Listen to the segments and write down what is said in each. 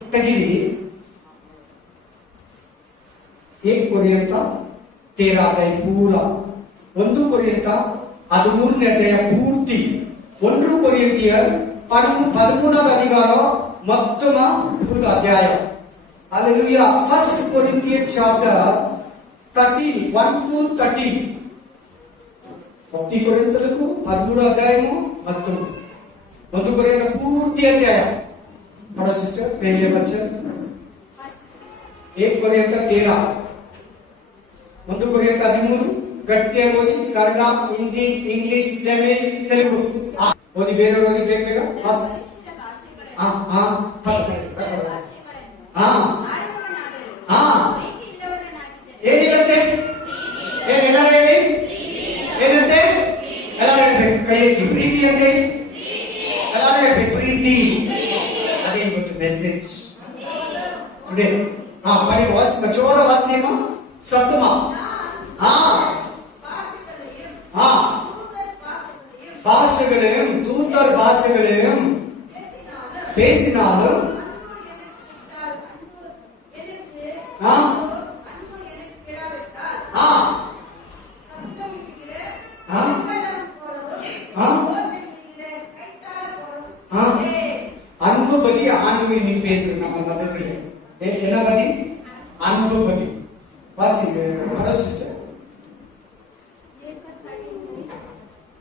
ತೆಗಿರಿ 1 ಕೊರಿಂಥ 13 ಅಧ್ಯಾಯ ಪೂರ 1 ಕೊರಿಂಥ 13ನೇ ಅಧ್ಯಾಯ ಪೂರ್ತಿ 1 ಕೊರಿಂಥಿಯರ್ 13వ అధికారం మొత్తం ఫుల్ అధ్యాయం. హల్లెలూయా. 1 కొరింథియన్ చాప్టర్ 1 to 13. 1 కొరింథీయులకు 13వ అధ్యాయము మొత్తం 1 కొరింథ పూర్తి అధ్యాయం. बड़ा सिस्टर पहले बच्चन 1 ಕೊರಿಂಥ 13 1 ಕೊರಿಂಥ 13 ಗಟ್ಟಿಯಾಗಿ ಓದಿ. ಕನ್ನಡ, ಹಿಂದಿ, ಇಂಗ್ಲಿಷ್, ತಮಿಳ್, ತೆಲುಗು ಓದಿ. ಬೇರೆ ಓದಿ ಬೇಗ ಏನಿಲ್ಲಂತೆ? ಎಲ್ಲರೂ ಹೇಳಿ. ಏನಂತೆ? ಎಲ್ಲರೂ ಹೇಳ್ಬೇಕು. ಕೈ ಎತ್ತಿ. ಪ್ರೀತಿ ಅಂತೆ ಎಲ್ಲರೂ ಹೇಳ್ಬೇಕು. ಪ್ರೀತಿ message today. Padi was machoda vasima sattuma. ಭಾಷೆಗಳೇನು ದೂತರ ಭಾಷೆಗಳೇನು பேசினாலும் அன்பு பதி ஆண்டு நீ பேசுற நம்ம மதத்துல என்ன பதி? அன்பு பதி. வாசி மதர் சிஸ்டர்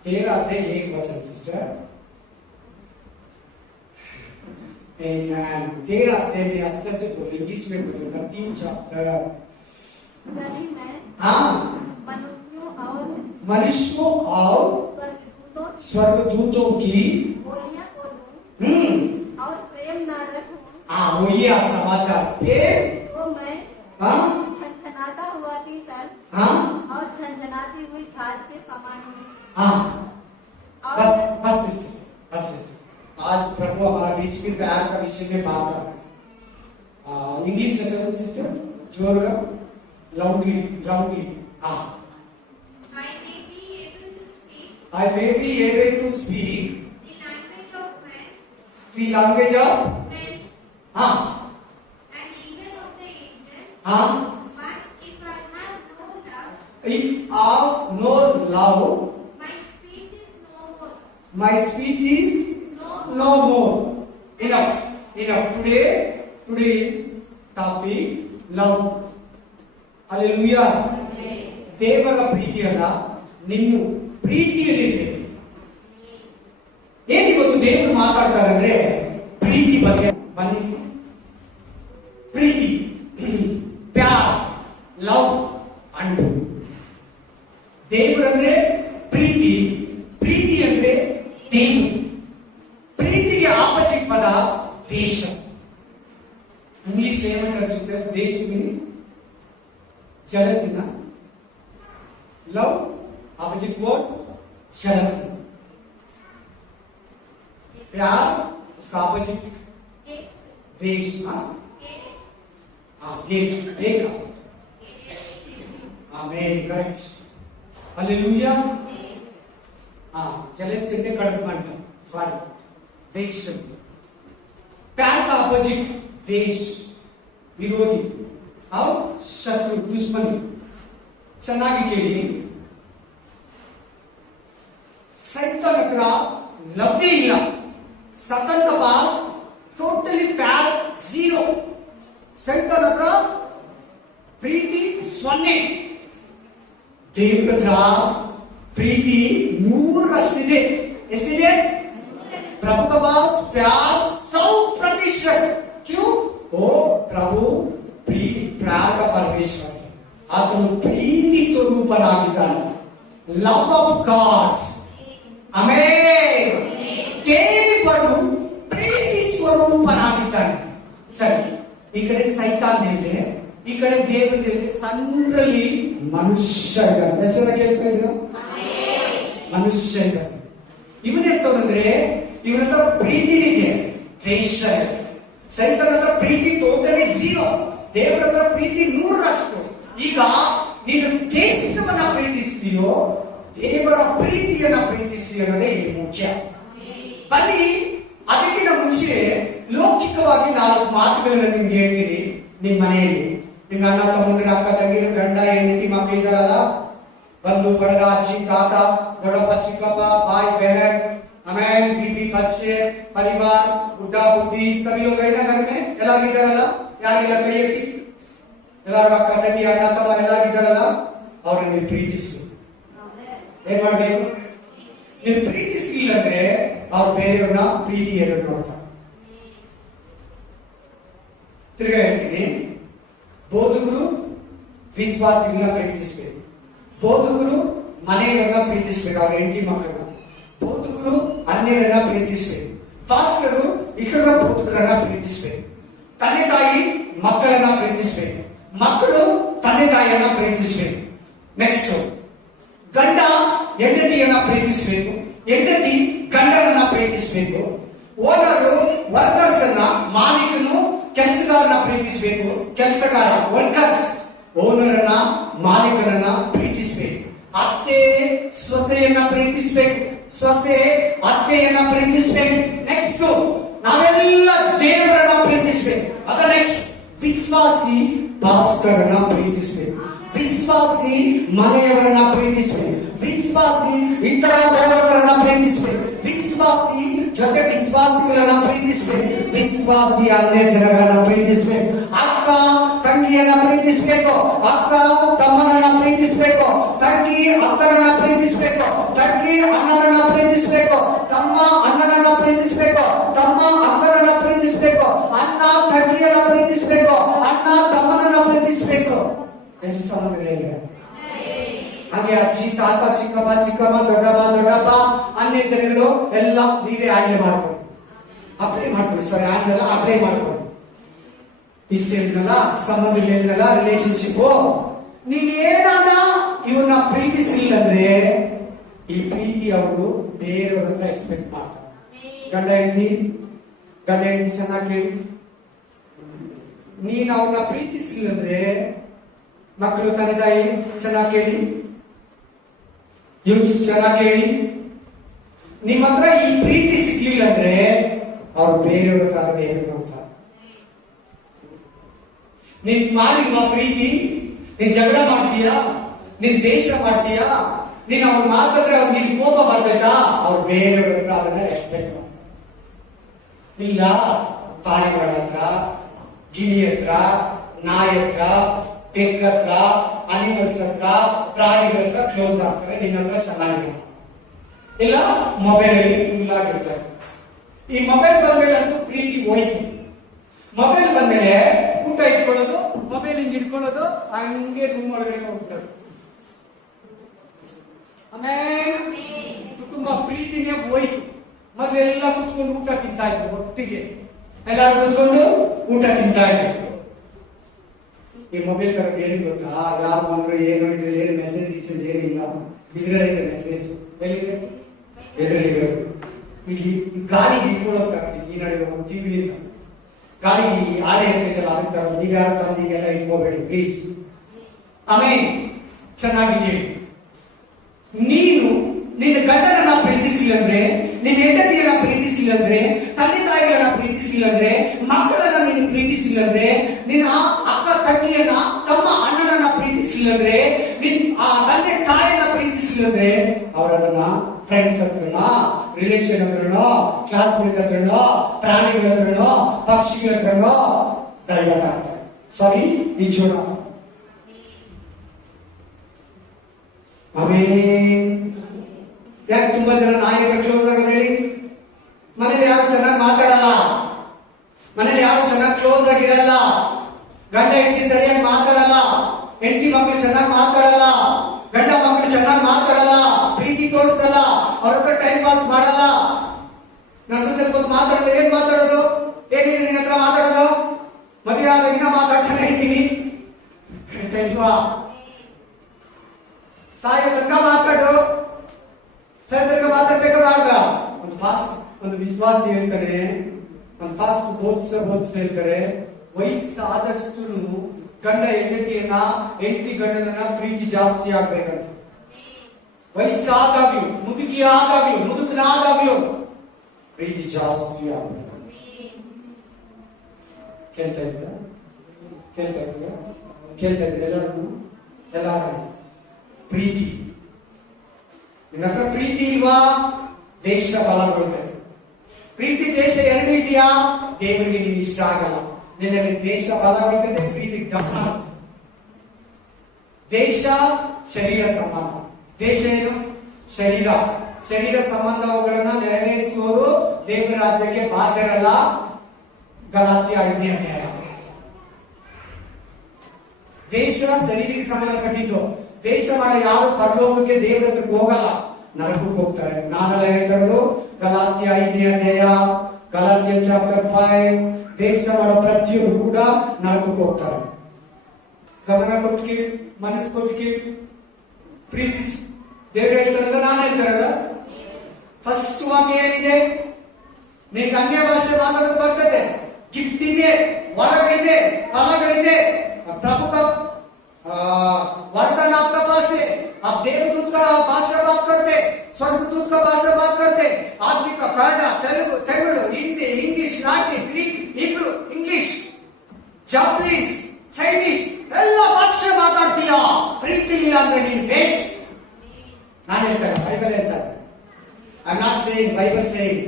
13 अध्याय 1 वचन सिस्टर. एंड 13 अध्याय में अच्छे से बोलो, इंग्लिश में बोलो. 13 चैप्टर. मनुष्यों और स्वर्गदूतों की और प्रेम ना रखूं. वो ये समाचार झनझनाता हुआ पीतल और झनझनाती हुई छाछ के समान हूं. बस आज प्रभु हमारा बीच में प्यार का विषय में बात कर. इंग्लिश में चलो सिस्टर जोर loudly. I may be able to speak the language of men and even of the angels. But if I have no love, my speech is no more. My speech is no more. Enough. Today is topic love. Hallelujah. ದೇವರ ಪ್ರೀತಿಯಲ್ಲ, ನಿನ್ನು ಪ್ರೀತಿಯಲ್ಲಿದೆ. ಏನಿವತ್ತು ದೇವರು ಮಾತಾಡ್ತಾರೆ ಅಂದ್ರೆ ಪ್ರೀತಿ ಬಗ್ಗೆ. ಬನ್ನಿ. ಪ್ರೀತಿ, ಪ್ಯಾರ್, love, ಅಂಡು. ದೇವರಂದ್ರೆ ಪ್ರೀತಿ, ಪ್ರೀತಿ ಅಂದ್ರೆ ದೇವರು. ಪ್ರೀತಿಗೆ ಆಪೋಸಿಟ್ ಪದ ದ್ವೇಷ. ಇಂಗ್ಲಿಷ್ ಏಮಂತಾರೆ ಸಿಸ್ಟರ್? ದೇಶಿಗೆ ಜಲಸಿನ. Love opposite words jealousy. प्यार उसका ऑपोजिट द्वेष. एक आमेन. करेक्ट. हालेलुया. jealousy అంటే కడుపుమంట. సారీ, ద్వేషం. प्यार का ऑपोजिट द्वेष, विरोधी और शत्रु, दुश्मनी. ಚೆನ್ನಾಗಿ ಕೇಳಿ. सैतान हत्र लव्वे ಇಲ್ಲ. सतन का पास टोटली प्यार जीरो. सैतान हत्र प्रीति 0. ದೇವರ ಹತ್ರ ಪ್ರೀತಿ 100ರಷ್ಟಿದೆ. ಎಷ್ಟಿದೆ? प्रभु का पास प्यार 100%. क्यों? वो प्रभु प्यार का परमेश्वर है. ಆತನು ಪ್ರೀತಿ ಸ್ವರೂಪನಾಗಿದ್ದಾನೆ. Love of God. ಆಮೆನ್. ದೇವರು ಪ್ರೀತಿ ಸ್ವರೂಪನಾಗಿದ್ದಾನೆ. ಸರಿ, ಈ ಕಡೆ ಸೈತಾನ್ ಇದೆ, ಈ ಕಡೆ ದೇವರಿದೆ. ಸೆಂಟ್ರಲಿ ಮನುಷ್ಯ ಇದ್ದಾನೆ. ಹೆಸರು ಕೇಳ್ತಾ ಇದ್ದೀರಾ? ಮನುಷ್ಯ ಇದ್ದಾನೆ. ಇವನೆಂತವನಂದ್ರೆ ಇವನ ಹತ್ರ ಪ್ರೀತಿ ಇದೆ, ದ್ವೇಷ ಇದೆ. ಸೈತಾನ್ ಹತ್ರ ಪ್ರೀತಿ ಟೋಟಲಿ 0. ದೇವರ ಹತ್ರ ಪ್ರೀತಿ 100ರಷ್ಟು. ಈಗ ನೀನು ದೇಶವನ್ನ ಪ್ರೀತಿಸ್ತೀಯೋ ದೇವರ ಪ್ರೀತಿಯನ್ನ ಪ್ರೀತಿಸಿ ಅನ್ನೋದೇ ಮುಖ್ಯ. ಬನ್ನಿ, ಅದಕ್ಕಿಂತ ಮುಂಚೆ ಲೌಕಿಕವಾಗಿ 4 ಮಾತುಗಳನ್ನ ನಿಮ್ಗೆ ಹೇಳ್ತೀನಿ. ನಿಮ್ ಮನೆಯಲ್ಲಿ ನಿಮ್ ಅಣ್ಣ ತಮ್ಮಂದಿರ ಅಕ್ಕ ತಂಗಿರು ಗಂಡ ಹೆಂಡತಿ ಮಕ್ಕಳು ಇದಾರಲ್ಲ, ಬಂಧು ಬಳಗ ಅಜ್ಜಿ ತಾತ ದೊಡ್ಡಪ್ಪ ಚಿಕ್ಕಪ್ಪ भाई बहन अमेन बीबी बच्चे परिवार बुढ़ा बुद्धि सभी लोग है ना घर में. ಎಲ್ಲರೂ ಇದಾರಲ್ಲ, ಯಾರಿಗೆಲ್ಲ ಕೈ ಎತ್ತಿ. ಎಲ್ಲರೂ ಅಕ್ಕ ತಂಗಿ ಅಣ್ಣ ತಮ್ಮ ಎಲ್ಲರೂ ಇದಾರಲ್ಲ, ಅವ್ರನ್ನ ನೀವು ಪ್ರೀತಿಸಬೇಕು. ಏನ್ ಮಾಡ್ಬೇಕು? ನೀವು ಪ್ರೀತಿಸಲಿಲ್ಲ ಅಂದ್ರೆ ಅವ್ರು ಬೇರೆಯವ್ರನ್ನ ಪ್ರೀತಿ ಏನು ನೋಡ್ತಾರೆ. ತಿರ್ಗಾ ಹೇಳ್ತೀನಿ, ಬೋಧಕರು ವಿಶ್ವಾಸಿಗಳನ್ನ ಪ್ರೀತಿಸಬೇಕು. ಬೋಧಕರು ಮನೆಯವರನ್ನ ಪ್ರೀತಿಸಬೇಕು, ಅವ್ರ ಹೆಂಡತಿ ಮಕ್ಕಳನ್ನ. ಬೋಧಕರು ಅನ್ಯರನ್ನ ಪ್ರೀತಿಸಬೇಕು. ಫಾಸ್ಟರು ಇತರ ಬೋಧಕರನ್ನ ಪ್ರೀತಿಸಬೇಕು. ತಂದೆ ತಾಯಿ ಮಕ್ಕಳನ್ನ ಪ್ರೀತಿಸಬೇಕು. ಮಕ್ಕಳು ತಂದೆ ತಾಯಿಯನ್ನ ಪ್ರೀತಿಸಬೇಕು. ನೆಕ್ಸ್ಟ್, ಗಂಡ ಹೆಂಡತಿಯನ್ನ ಪ್ರೀತಿಸಬೇಕು. ಹೆಂಡತಿ ಗಂಡನನ್ನ ಪ್ರೀತಿಸಬೇಕು. ಓನರು ವರ್ಕರ್ಸ್ ಅನ್ನ, ಮಾಲೀಕನು ಕೆಲಸಗಾರನ ಪ್ರೀತಿಸಬೇಕು. ಕೆಲಸಗಾರ ವರ್ಕರ್ಸ್ ಓನರನ್ನ ಮಾಲೀಕನನ್ನ ಪ್ರೀತಿಸಬೇಕು. ಅತ್ತೆ ಸೊಸೆಯನ್ನ ಪ್ರೀತಿಸಬೇಕು. ಸೊಸೆ ಅತ್ತೆಯನ್ನ ಪ್ರೀತಿಸಬೇಕು. ನೆಕ್ಸ್ಟ್, ನಾವೆಲ್ಲ ದೇವರನ್ನ ಪ್ರೀತಿಸಬೇಕು. ಅದ ನೆಕ್ಸ್ಟ್, ವಿಶ್ವಾಸಿ ಪಾಸ್ಟರ್ನ ಪ್ರೀತಿಸಬೇಕು. ವಿಶ್ವಾಸಿ ಮನೆಯವರನ್ನ ಪ್ರೀತಿಸಬೇಕು. ವಿಶ್ವಾಸಿ ಇತರ ಬೋಧಕರನ್ನ ಪ್ರೀತಿಸಬೇಕು. ವಿಶ್ವಾಸಿ ಜೊತೆ ವಿಶ್ವಾಸಿಗಳನ್ನ ಪ್ರೀತಿಸಬೇಕು. ವಿಶ್ವಾಸಿ ಅನ್ಯ ಜನಗಳನ್ನ ಪ್ರೀತಿಸಬೇಕು. ಅಕ್ಕ ತಂಗಿಯನ್ನ ಪ್ರೀತಿಸಬೇಕು. ಅಕ್ಕ ತಮ್ಮನನ್ನ ಪ್ರೀತಿಸಬೇಕು. ತಂಗಿ ಅಕ್ಕನನ್ನ ಪ್ರೀತಿಸಬೇಕು. ತಂಗಿ ಅಣ್ಣನನ್ನ ಪ್ರೀತಿಸಬೇಕು. ತಮ್ಮ ಅಣ್ಣನನ್ನ ಪ್ರೀತಿಸಬೇಕು. ತಮ್ಮ ಅಕ್ಕನನ್ನ ಪ್ರೀತಿಸಬೇಕು. ಅಣ್ಣ ತಂಗಿಯನ್ನ ಪ್ರೀತಿಸಬೇಕು. ಅಣ್ಣ ತಮ್ಮನನ್ನ ಪ್ರೀತಿಸಬೇಕು. ಎಷ್ಟು ಸಮಯಗಳಿವೆ. ಹಾಗೆ ಅಜ್ಜಿ ತಾತ ಚಿಕ್ಕಮ್ಮ ಚಿಕ್ಕಮ್ಮ ದೊಡ್ಡಪ್ಪ ಅನ್ಯ ಜನಗಳು ಎಲ್ಲ ನೀವೇ ಹ್ಯಾಂಡಲ್ ಮಾಡ್ಕೊಳ್ಳಿ. ಅಪ್ಲೈ ಮಾಡ್ಕೊಳ್ಳಿ. ಸಾರಿ, ಹ್ಯಾಂಡಲ್ ಅಪ್ಲೈ ಮಾಡ್ಕೊಳ್ಳಿ. ಇಷ್ಟ ಹೇಳಿದ್ನಲ್ಲ, ಸಂಬಂಧ ಹೇಳಿದ್ನಲ್ಲ, ರಿಲೇಶನ್ಶಿಪ್. ನೀನೇನಾದ ಇವ್ರನ್ನ ಪ್ರೀತಿಸಿಲ್ಲ ಅಂದ್ರೆ ಈ ಪ್ರೀತಿ ಅವರು ಬೇರೆಯವ್ರ ಹತ್ರ ಎಕ್ಸ್ಪೆಕ್ಟ್ ಮಾಡ್ತಾರೆ. ಗಂಡ ಹೆಂಡತಿ ಚೆನ್ನಾಗಿ ಹೇಳಿ. ನೀನ್ ಅವ್ರನ್ನ ಪ್ರೀತಿಸಿಲ್ಲ ಅಂದ್ರೆ ಮಕ್ಕಳು ತಂದೆ ತಾಯಿ ಚೆನ್ನಾಗಿ ಕೇಳಿ, ಯೂತ್ಸ್ ಚೆನ್ನಾಗಿ ಕೇಳಿ. ನಿಮ್ಮ ಹತ್ರ ಈ ಪ್ರೀತಿ ಸಿಗ್ಲಿಲ್ಲ ಅಂದ್ರೆ ಅವ್ರು ಬೇರೆಯವ್ರ ಹತ್ರ ಅದನ್ನ ಏನು ನೋಡ್ತಾರೆ. ನೀನ್ ಮಾಡಿಲ್ವಾ ಪ್ರೀತಿ? ನೀನ್ ಜಗಳ ಮಾಡ್ತೀಯಾ? ನೀನ್ ದೇಶ ಮಾಡ್ತೀಯಾ? ನೀನ್ ಅವ್ರ ಮಾತಾಡ್ರೆ ಅವ್ರು ನಿನ್ ಕೋಪ ಬರ್ತೈತಾ? ಅವ್ರು ಬೇರೆಯವ್ರ ಹತ್ರ ಅದನ್ನ ಎಕ್ಸ್ಪೆಕ್ಟ್ ಮಾಡ್ತಾರೆ. ಇಲ್ಲ, ಪಾರಿವಾಳ ಹತ್ರ, ಗಿಳಿ ಹತ್ರ, ನಾಯಿ ಹತ್ರ, ಬೆಕ್ಕ ಹತ್ರ, ಅನಿಮಲ್ಸ್ ಹತ್ರ, ಪ್ರಾಣಿಗಳ ಹತ್ರ ಕ್ಲೋಸ್ ಆಗ್ತಾರೆ. ನಿನ್ನ ಹತ್ರ ಚೆನ್ನಾಗಿಲ್ಲ. ಇಲ್ಲ, ಮೊಬೈಲ್ ಅಲ್ಲಿ ಫುಲ್ ಆಗಿರ್ತಾರೆ. ಈ ಮೊಬೈಲ್ ಬಂದ್ಮೇಲೆ ಅಂತೂ ಪ್ರೀತಿ ಹೋಯ್ತು. ಮೊಬೈಲ್ ಬಂದ್ಮೇಲೆ ಊಟ ಇಟ್ಕೊಳ್ಳೋದು, ಮೊಬೈಲ್ ಹಿಂಗ್ ಇಟ್ಕೊಳ್ಳೋದು, ಹಂಗೆ ರೂಮ್ ಒಳಗಡೆ ಹೋಗ್ತಾರೆ. ಆಮೇಲೆ ಕುಟುಂಬ ಪ್ರೀತಿನೇ ಹೋಯ್ತು. ಮೊದಲು ಎಲ್ಲ ಕುತ್ಕೊಂಡು ಊಟ ತಿಂತಾ ಇದ್ರು, ಒಟ್ಟಿಗೆ ಎಲ್ಲರೂ ಕುತ್ಕೊಂಡು ಊಟ ತಿಂತಾ ಇದ್ರು. ಈ ಮೊಬೈಲ್ ತರ ಏನು ಗೊತ್ತಾ? ಯಾರು ಬಂದ್ರು ಏನು ಇದ್ರೆ ಏನು ಮೆಸೇಜ್ ಏನಿಲ್ಲ, ಇದ್ರಲ್ಲಿದೆ ಮೆಸೇಜ್. ಎದುರಿರೋದು ಇಲ್ಲಿ ಗಾಳಿಗೆ ಇಟ್ಕೊಳ್ಳೋಕ್ ತರ್ತೀವಿ. ಈ ನಡುವೆ ಒಂದು ಟಿವಿಯಿಂದ ಗಾಳಿಗೆ ಆಳೆ ಇರ್ತೈತಲ್ಲ, ಅದಕ್ಕೆ ತರೋದು. ನೀವು ಯಾರು ತಂದಿಗೆಲ್ಲ ಇಟ್ಕೋಬೇಡಿ ಪ್ಲೀಸ್. ಆಮೇಲೆ ಚೆನ್ನಾಗಿ ನೀನು ನಿನ್ನ ಗಂಡನನ್ನ ಪ್ರೀತಿಸಿಲ್ಲ ಅಂದ್ರೆ, ನಿನ್ನ ಹೆಂಡತಿಯನ್ನ ಪ್ರೀತಿಸಿಲ್ಲ ಅಂದ್ರೆ, ತಂದೆ ತಾಯಿಗಳನ್ನ ಪ್ರೀತಿಸಿಲ್ಲ ಅಂದ್ರೆ, ಮಕ್ಕಳನ್ನ ನೀನು ಪ್ರೀತಿಸಿಲ್ಲ ಅಂದ್ರೆ, ನಿನ್ನ ಅಕ್ಕ ತಂಗಿಯನ್ನ ತಮ್ಮ ಅಣ್ಣನನ್ನ ಪ್ರೀತಿಸಿಲ್ಲ ಅಂದ್ರೆ, ನಿನ್ ಆ ತಂದೆ ತಾಯಿಯನ್ನ ಪ್ರೀತಿಸಿಲ್ಲ ಅಂದ್ರೆ, ಅವರನ್ನ ಫ್ರೆಂಡ್ಸ್ ಹತ್ರನೋ, ರಿಲೇಷನ್ ಹತ್ರನೋ, ಕ್ಲಾಸ್ಮೇಟ್ ಹತ್ರನೋ, ಪ್ರಾಣಿಗಳ ಹತ್ರನೋ, ಪಕ್ಷಿಗಳ ಹತ್ರನೋ ಡೈವರ್ಟ್ ಆಗ್ತಾರೆ. ಸಾರಿ, ಈ ಜೋಡ. ಆಮೇಲೆ ಯಾಕೆ ತುಂಬಾ ಜನ ನಾಯಿ ಹತ್ರ ಕ್ಲೋಸ್ ಆಗೋದು ಹೇಳಿ? ಮನೇಲಿ ಯಾರು ಚೆನ್ನಾಗಿ ಮಾತಾಡಲ್ಲ, ಮನೇಲಿ ಯಾರು ಚೆನ್ನಾಗಿ ಕ್ಲೋಸ್ ಆಗಿರಲ್ಲ, ಗಂಡ ಹೆಂಡತಿ ಸರಿಯಾಗಿ ಮಾತಾಡಲ್ಲ, ಹೆಂಡತಿ ಮಕ್ಕಳು ಚೆನ್ನಾಗಿ ಮಾತಾಡಲ್ಲ, ಗಂಡ ಮಕ್ಕಳು ಚೆನ್ನಾಗಿ ಮಾತಾಡಲ್ಲ, ಪ್ರೀತಿ ತೋರಿಸಲ್ಲ, ಅವ್ರ ಹತ್ರ ಟೈಮ್ ಪಾಸ್ ಮಾಡಲ್ಲ. ನನ್ನ ಸ್ವಲ್ಪ ಹೊತ್ತು ಮಾತಾಡೋದು, ಏನ್ ಮಾತಾಡೋದು? ಏನಿದೆ ನಿನ್ನ ಹತ್ರ ಮಾತಾಡೋದು? ಮದುವೆ ಆದಾಗಿನ ಮಾತಾಡ್ತಾನೆ ಇದ್ದೀನಿ, ಸಾಯೋ ತನಕ ಮಾತಾಡು. ಸಾಯೋ ಮಾತಾಡ್ಬೇಕ ಬೇಡ? ಒಂದು ವಿಶ್ವಾಸಿ ಹೇಳ್ತಾರೆ, ಒಂದು ಫಾಸ್ಟ್ ಬೋಧಿಸ ಹೇಳ್ತಾರೆ, ವಯಸ್ಸಾದಷ್ಟು ಗಂಡ ಹೆಂಡತಿಯನ್ನ, ಹೆಂಡತಿ ಗಂಡನನ್ನ ಪ್ರೀತಿ ಜಾಸ್ತಿ ಆಗ್ಬೇಕಂತ. ವಯಸ್ಸಾದಾಗ್ಲು, ಮುದುಕಿ ಆದಾಗ್ಲು, ಮುದುಕನಾದಾಗ್ಲು ಪ್ರೀತಿ ಜಾಸ್ತಿ ಆಗ್ಬೇಕು. ಕೇಳ್ತಾ ಇದ್ದೀರಾ? ಎಲ್ಲರೂ ಪ್ರೀತಿ. ನಿನ್ನ ಹತ್ರ ಪ್ರೀತಿ ಇಲ್ವಾ? ದೇಶ ಬಲಗೊಳ್ಳುತ್ತದೆ. ಪ್ರೀತಿ ದೇಶ ಎರಡು ಇದೆಯಾ? ದೇವರಿಗೆ ನೀವು ಇಷ್ಟ ಆಗಲ್ಲ. ನಿನ್ನಲ್ಲಿ ದೇಶ ಬಲಗೊಳ್ಳುತ್ತದೆ, ಪ್ರೀತಿ ಡೌನ್ ಆಗುತ್ತೆ. ದೇಶ ಶರೀರ ಸಂಬಂಧ. ದೇಶ ಏನು? ಶರೀರ ಸಂಬಂಧಗಳನ್ನ ನೆರವೇರಿಸುವುದು ದೇವರ ರಾಜ್ಯಕ್ಕೆ ಬಾಧ್ಯರಲ್ಲ. ಗಲಾತ್ಯ 5ನೇ ಅಧ್ಯಾಯ. ದೇಶ ಶರೀರಕ್ಕೆ ಸಂಬಂಧಪಟ್ಟಿದ್ದು. ದೇಶ ಮಾಡೋ ಯಾರು ಪರಲೋಕಕ್ಕೆ ದೇವರ ಹತ್ರಕ್ಕೆ ಹೋಗಲ್ಲ, ನರಕಕ್ಕೆ ಹೋಗ್ತಾರೆ. ನಾನೆಲ್ಲ ಹೇಳ್ತಾ ಇರೋದು ಗಲಾತ್ಯ 5ನೇ ಅಧ್ಯಾಯ, ಗಲಾತ್ಯ ಚಾಪ್ಟರ್ 5. ದೇಶ ಮಾಡೋ ಪ್ರತಿಯೊಬ್ಬರು ಕೂಡ ನರಕಕ್ಕೆ ಹೋಗ್ತಾರೆ. ಗಮನ ಕೊಟ್ಟಿಗೆ, ಮನಸ್ಸು ಕೊಟ್ಟಿಗೆ, ಪ್ರೀತಿಸಿ. ದೇವರು ಹೇಳ್ತಾರದ, ನಾನು ಹೇಳ್ತಾರದ. ಫಸ್ಟ್ ವಾಕ್ಯ ಏನಿದೆ? ನಿನಗೆ ಅನ್ಯ ಭಾಷೆ ಮಾತಾಡೋದು ಬರ್ತದೆ, ಗಿಫ್ಟ್ ಇದೆ, ವರಗಳಿದೆ, ಫಲಗಳಿದೆ. प्रभु का वरदान आपका पास है. आप देवदूत का भाषा बात करते, स्वर्गदूत का भाषा बात करते, आदमी का Kannada, Telugu, Tamil, Hindi, English, Latin, Greek, Hebrew, English, Japanese, Chinese ಎಲ್ಲ ಭಾಷೆ ಮಾತಾಡ್ತೀಯಾ? ಪ್ರೀತಿ ಇಲ್ಲ ಅಂದ್ರೆ ನೀನು ವೇಸ್ಟ್. ನಾನು ಹೇಳ್ತೇನೆ, ಬೈಬಲ್ ಹೇಳ್ತಾರೆ. I am not saying, Bible saying.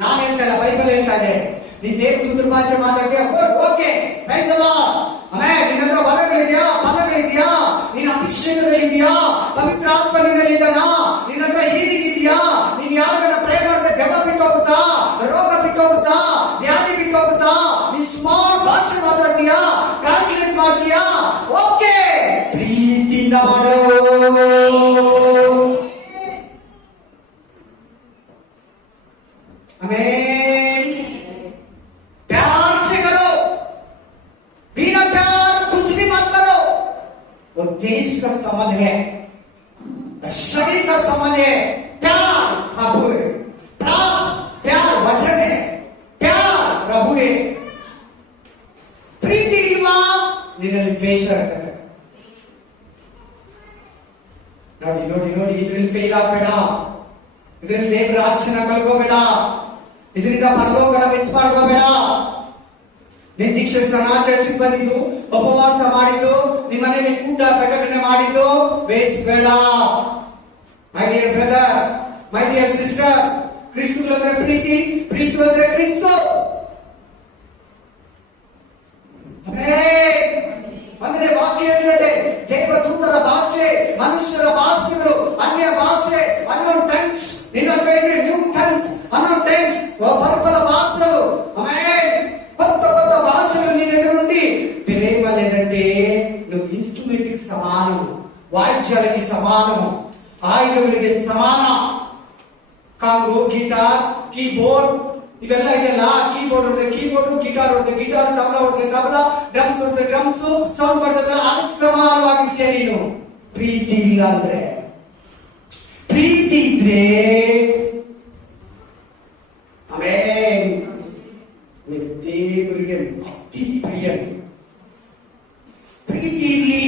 ನಾನು ಹೇಳ್ತಲ್ಲ, ಬೈಬಲ್ ಹೇಳ್ತಾ ಇದೆ. ನೀನ್ ದೇವದೂತರ ಭಾಷೆ ಮಾತಾಡ್ತೀಯ, ಓಕೆ, ಪ್ರೈಸ್ ದಿ ಲಾರ್ಡ್. ನಿನ್ನ ಹತ್ರ ವರಗಳಿದೆಯಾ, ಫಲಗಳಿದೆಯಾ, ನಿನ್ನ ಅಭಿಷೇಕಗಳಿದೆಯಾ, ಪವಿತ್ರ ಆತ್ಮ ನಿನ್ನಲ್ಲಿದ್ದಾನಾ, ನಿನ್ನ ಹತ್ರ ಹೀರಿಗಿದೆಯಾ, ನೀನ್ ಯಾರನ್ನ ಪ್ರೇ ಮಾಡಿದ್ರೆ ದೆವ್ವ ಬಿಟ್ಟು ಹೋಗುತ್ತಾ, ರೋಗ ಬಿಟ್ಟು ಹೋಗುತ್ತಾ, ವ್ಯಾಧಿ ಬಿಟ್ಟು ಹೋಗುತ್ತಾ, ನೀನ್ ಸುಮಾರು ಭಾಷೆ ಮಾತಾಡ್ತೀಯಾ, ಟ್ರಾನ್ಸ್ಲೇಟ್ ಮಾಡ್ತೀಯಾ, ಓಕೆ, ಪ್ರೀತಿಯಿಂದ ಮಾಡು. ಆಮೆನ್. प्यार से करो, बिना प्यार कुछ भी मत करो. वो देश का संबंध है, शरीर का संबंध है. प्यार प्रभु है, प्यार वचन है, प्यार प्रभु है. प्रीति इल्वा ನಿನ್ನಲ್ಲಿ ದ್ವೇಷ ಇರ್ತದೆ. ನೋಡಿ ಇದರಲ್ಲಿ ಫೇಲ್ ಆಗಬೇಡ. ಇದರಲ್ಲಿ ದೇವರ ಆಚರಣೆ ಕಳ್ಕೋಬೇಡ. ಇದರಿಂದ ಪರಲೋಕನ ಮಿಸ್ ಮಾಡ್ಕೋಬೇಡ. ನೀನ್ ದೀಕ್ಷೆ ಸ್ನಾನ ಚರ್ಚಿಗೆ ಬಂದಿದ್ದು, ಉಪವಾಸ ಮಾಡಿದ್ದು, ನಿಮ್ಮ ಮನೆಯಲ್ಲಿ ಊಟ ಪ್ರಕಟಣೆ ಮಾಡಿದ್ದು ವೇಸ್ಟ್ ಬೇಡ. My dear brother, my dear sister, ಕ್ರಿಸ್ತು ಅಂದ್ರೆ ಪ್ರೀತಿ, ಪ್ರೀತಿ ಅಂದ್ರೆ ಕ್ರಿಸ್ತು. ಅಂದ್ರೆ ವಾಕ್ಯ ಹೇಳಿದೆ, ದೇವದೂತರ ಭಾಷೆ, ಮನುಷ್ಯರ ಭಾಷೆಗಳು, ಅನ್ಯ ಭಾಷೆ, ಅನ್ನೋನ್ ಟಂಗ್ಸ್. ನಿನ್ನ ಹತ್ರ ಇದ್ರೆ ನ್ಯೂ ಟಂಗ್ಸ್, ಅನ್ನೋನ್ ಟಂಗ್ಸ್, ಪರ್ಪಲ ಭಾಷೆಗಳು. కొత్త కొత్త భాషలు నీ దగ్గర ఉండి ప్రేమ లేదంటే నువ్వు ఇన్స్ట్రుమెంట్ కి సమానము, వాయిద్యాలకి సమానము, ఆయుధములకి సమానం. ಕಾಂಗೋ, ಗಿಟಾರ್, ಕೀಬೋರ್ಡ್ ಇವೆಲ್ಲ ಇದೆಲ್ಲ. ಕೀಬೋರ್ಡ್ ಹೊಡೆದ್ರೆ ಕೀಬೋರ್ಡ್, ಗಿಟಾರ್ ಹೊಡೆದ್ರೆ ಗಿಟಾರ್, ತಬಲಾ ಹೊಡೆದ್ರೆ ತಬಲಾ, ಡ್ರಮ್ಸ್ ಹೊಡೆದ್ರೆ ಡ್ರಮ್ಸ್, ಸೌಂಡ್ ಬರ್ತದಲ್ಲ, ಅದಕ್ಕೆ ಸಮಾನವಾಗಿರ್ತೀಯ ನೀನು. ಪ್ರೀತಿ ಇಲ್ಲ ಅಂದ್ರೆ, ಪ್ರೀತಿ ಇದ್ರೆ ಆಮೆನ್, ನೀನು ದೇವರಿಗೆ ಅತಿ ಪ್ರಿಯ. ಪ್ರೀತಿ ಇರಲಿ.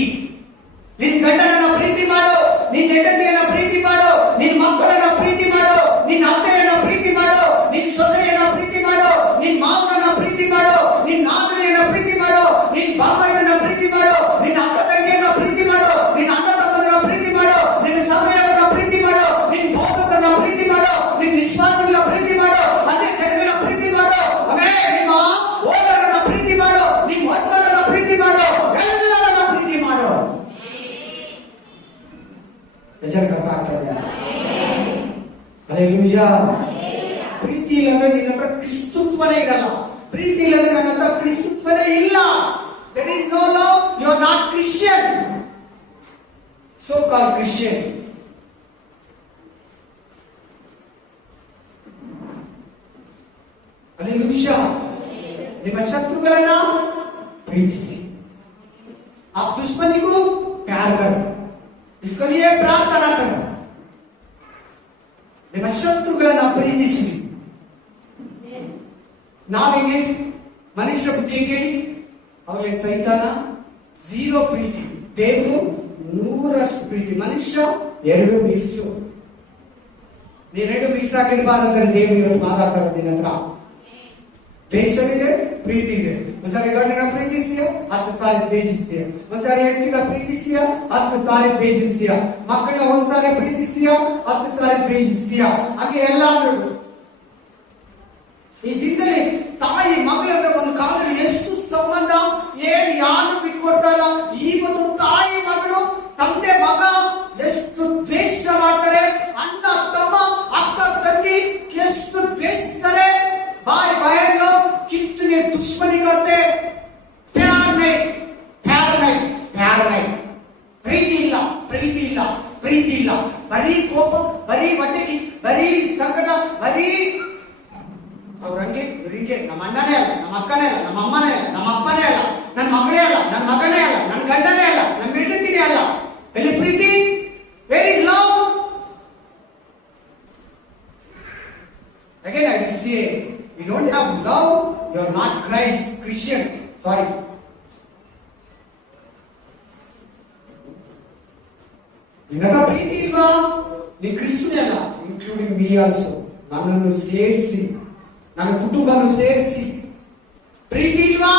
ನಿನ್ ಗಂಡನನ್ನ ಪ್ರೀತಿ ಮಾಡು, ನಿನ್ ಹೆಂಡತಿಯನ್ನ ಪ್ರೀತಿ ಮಾಡು, ನಿನ್ ಮಕ್ಕಳನ್ನ ಪ್ರೀತಿ ಮಾಡು, ನಿನ್ ಅತ್ತೆಯನ್ನ ಪ್ರೀತಿ ಮಾಡು, ನಿನ್ ಸೊಸೆಯನ್ನ ಪ್ರೀತಿ ಮಾಡು, ನಿನ್ ಮಾವನನ್ನ ಪ್ರೀತಿ ಮಾಡು, ನಿನ್ ನಾದಿನಿಯನ್ನ ಪ್ರೀತಿ ಮಾಡು, ನಿನ್ ಬಾಬಾಯನ್ನ ಪ್ರೀತಿ ಮಾಡು, ನಿನ್ ಅಕ್ಕ ತಂಗಿಯನ್ನ ಪ್ರೀತಿ ಮಾಡು, ನಿನ್ ಅಣ್ಣ ತಮ್ಮನ ಪ್ರೀತಿ ಮಾಡು, ನಿನ್ ಸಮಯವನ್ನ ಪ್ರೀತಿ ಮಾಡು, ನಿನ್ ಬೋಧಕರನ್ನ ಪ್ರೀತಿ ಮಾಡು, ನಿನ್ ವಿಶ್ವಾಸಗಳನ್ನ ಪ್ರೀತಿ ಮಾಡು, ಅನ್ಯ ಜನಗಳನ್ನ ಪ್ರೀತಿ ಮಾಡು, ಆಮೇಲೆ ನಿಮ್ಮ ಓದರನ್ನ ಪ್ರೀತಿ ಮಾಡು, ನಿಮ್ ವರ್ಗರನ್ನ ಪ್ರೀತಿ ಮಾಡು, ಎಲ್ಲರನ್ನ ಪ್ರೀತಿ ಮಾಡು. ಪ್ರೀತಿ ಇಲ್ಲಂದ್ರೆ ನಿನ್ನ ಹತ್ರ ಕ್ರಿಸ್ತತ್ವನೇ ಇರಲ್ಲ. ಪ್ರೀತಿ ಇಲ್ಲಂದ್ರೆ ನನ್ನ ಹತ್ರ ಕ್ರಿಸ್ತತ್ವನೇ ಇಲ್ಲ. There is no love, you are not Christian. So called Christian. Hallelujah. ನಿಮ್ಮ ಶತ್ರುಗಳನ್ನ ಪ್ರೀತಿಸಿ. आप दुश्मनी को प्यार करो, इसके लिए प्रार्थना करो. ನಿಮ್ಮ ಶತ್ರುಗಳನ್ನ ಪ್ರೀತಿಸಿ. ನಾವಿಗೆ ಮನುಷ್ಯ ಬುದ್ಧಿಗೆ ಅವರಿಗೆ ಸೈತಾನ 0 ಪ್ರೀತಿ, ದೇವರು 100% ಪ್ರೀತಿ. ಮನುಷ್ಯ 2 ಮಿಕ್ಸು. ನೀ 2 ಮಿಕ್ಸ್ ಆಗಿರಬಾರ್ದು. ದೇವರು ಇವತ್ತು ಮಾತಾಡ್ತಾರೆ ನಿನ್ನ ಹತ್ರ. ದ್ವೇಷವಿದೆ, ಪ್ರೀತಿ ಇದೆ. ಒಂದ್ಸಾರಿ ಗಂಡನ ಪ್ರೀತಿಸಿಯ 10 ಸಾರಿ ದ್ವೇಷಿಸ್ತೀಯ. ಒಂದ್ಸಾರಿ ಹೆಂಡತಿನ ಪ್ರೀತಿಸಿಯ 10 ಸಾರಿ ದ್ವೇಷಿಸ್ತೀಯ. ಮಕ್ಕಳನ್ನ ಒಂದ್ಸಾರಿ ಪ್ರೀತಿಸಿಯ 10 ಸಾರಿ ದ್ವೇಷಿಸ್ತೀಯ. ಹಾಗೆ ಎಲ್ಲ ಈ ದಿನದಲ್ಲಿ ತಾಯಿ ಮಗಳ ಒಂದು ಕಾಲದಲ್ಲಿ ಎಷ್ಟು ಸಂಬಂಧ ಏನ್ ಯಾರು ಬಿಟ್ಕೊಡ್ತಾರ. ಇವತ್ತು ತಾಯಿ ಮಗಳು, ತಂದೆ ಮಗ ಎಷ್ಟು ದ್ವೇಷ ಮಾಡ್ತಾರೆ. ಅಣ್ಣ ತಮ್ಮ, ಅಕ್ಕ ತಂಗಿ ಎಷ್ಟು ದ್ವೇಷಿಸ್ತಾರೆ. भाई बहन लोग कितने दुश्मनी करते. प्यार नहीं, प्यार नहीं, प्यार नहीं. प्रीति ಇಲ್ಲ, ಪ್ರೀತಿ ಇಲ್ಲ, ಪ್ರೀತಿ ಇಲ್ಲ. ಬರೀ ಕೋಪ, ಬರೀ ಹೊಟ್ಟೆಗೆ, ಬರೀ ಸಂಕಟ, ಬರೀ ಅವ್ರಂಗೆ ಇವ್ರಿಂಗೆ. ನಮ್ಮ ಅಣ್ಣನೇ ಅಲ್ಲ, ನಮ್ಮ ಅಕ್ಕನೇ ಅಲ್ಲ, ನಮ್ಮ ಅಮ್ಮನೇ ಅಲ್ಲ, ನಮ್ಮ ಅಪ್ಪನೇ ಅಲ್ಲ, ನನ್ನ ಮಗಳೇ ಅಲ್ಲ, ನನ್ನ ಮಗನೇ ಅಲ್ಲ, ನನ್ನ ಗಂಡನೇ ಅಲ್ಲ, ನನ್ನ ಹೆಂಡತಿನೇ ಅಲ್ಲ. ಎಲ್ಲಿ ಪ್ರೀತಿ? Where is love? Again I will say, you don't have love, you are not Christ Christian. Sorry. ನಿನಗ ಪ್ರೀತಿ ಇಲ್ವಾ? ನೀ ಕ್ರಿಸ್ತನೇ ಅಲ್ಲ, ಇನ್ಕ್ಲೂಡಿಂಗ್ ಮೀ ಆಲ್ಸೋ. ನನ್ನನ್ನು ಸೇರಿಸಿ, ನನ್ನ ಕುಟುಂಬವನ್ನು ಸೇರಿಸಿ. ಪ್ರೀತಿ ಇಲ್ವಾ?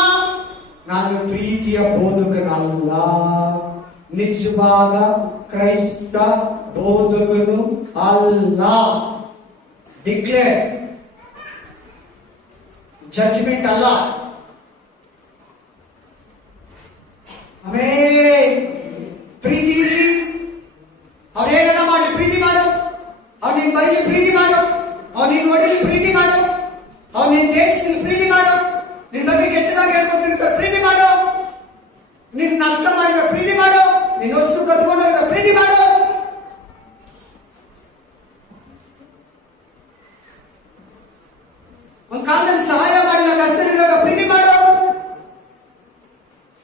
ನಾನು ಪ್ರೀತಿಯ ಬೋಧಕನಲ್ಲ, ನಿಜವಾದ ಕ್ರೈಸ್ತ ಬೋಧಕನು ಅಲ್ಲ. ಡಿಕ್ಲೇರ್, ಜಡ್ಜ್ಮೆಂಟ್ ಅಲ್ಲ. ಆಮೇಲೆ ಪ್ರೀತಿ ಇರಲಿ. ಅವ್ರೇನೆಲ್ಲ ಮಾಡಿ ಪ್ರೀತಿ ಮಾಡು. ಅವ್ರು ನಿನ್ ಬೈಲಿ ಪ್ರೀತಿ ಮಾಡು. ಅವ್ರು ನಿನ್ ಹೊಡಿಲಿ ಪ್ರೀತಿ ಮಾಡು. ಅವ್ರು ನಿನ್ ದೇಶದಲ್ಲಿ ಪ್ರೀತಿ ಮಾಡು. ನಿನ್ ಬಗ್ಗೆ ಕೆಟ್ಟದಾಗಿ ಹೇಳ್ಕೊತಿರ್ತಾರೆ ಪ್ರೀತಿ ಮಾಡು. ನಿನ್ ನಷ್ಟ ಮಾಡಿದ ಪ್ರೀತಿ ಮಾಡು. ನಿನ್ ವಸ್ತು ಕದ್ಕೊಂಡೋಗಿದ ಪ್ರೀತಿ ಮಾಡು. ಒಂದ್ ಕಾಲದಲ್ಲಿ ಸಹಾಯ ಮಾಡಿಲ್ಲ, ಕಷ್ಟದಲ್ಲಿರುವಾಗ ಪ್ರೀತಿ ಮಾಡು.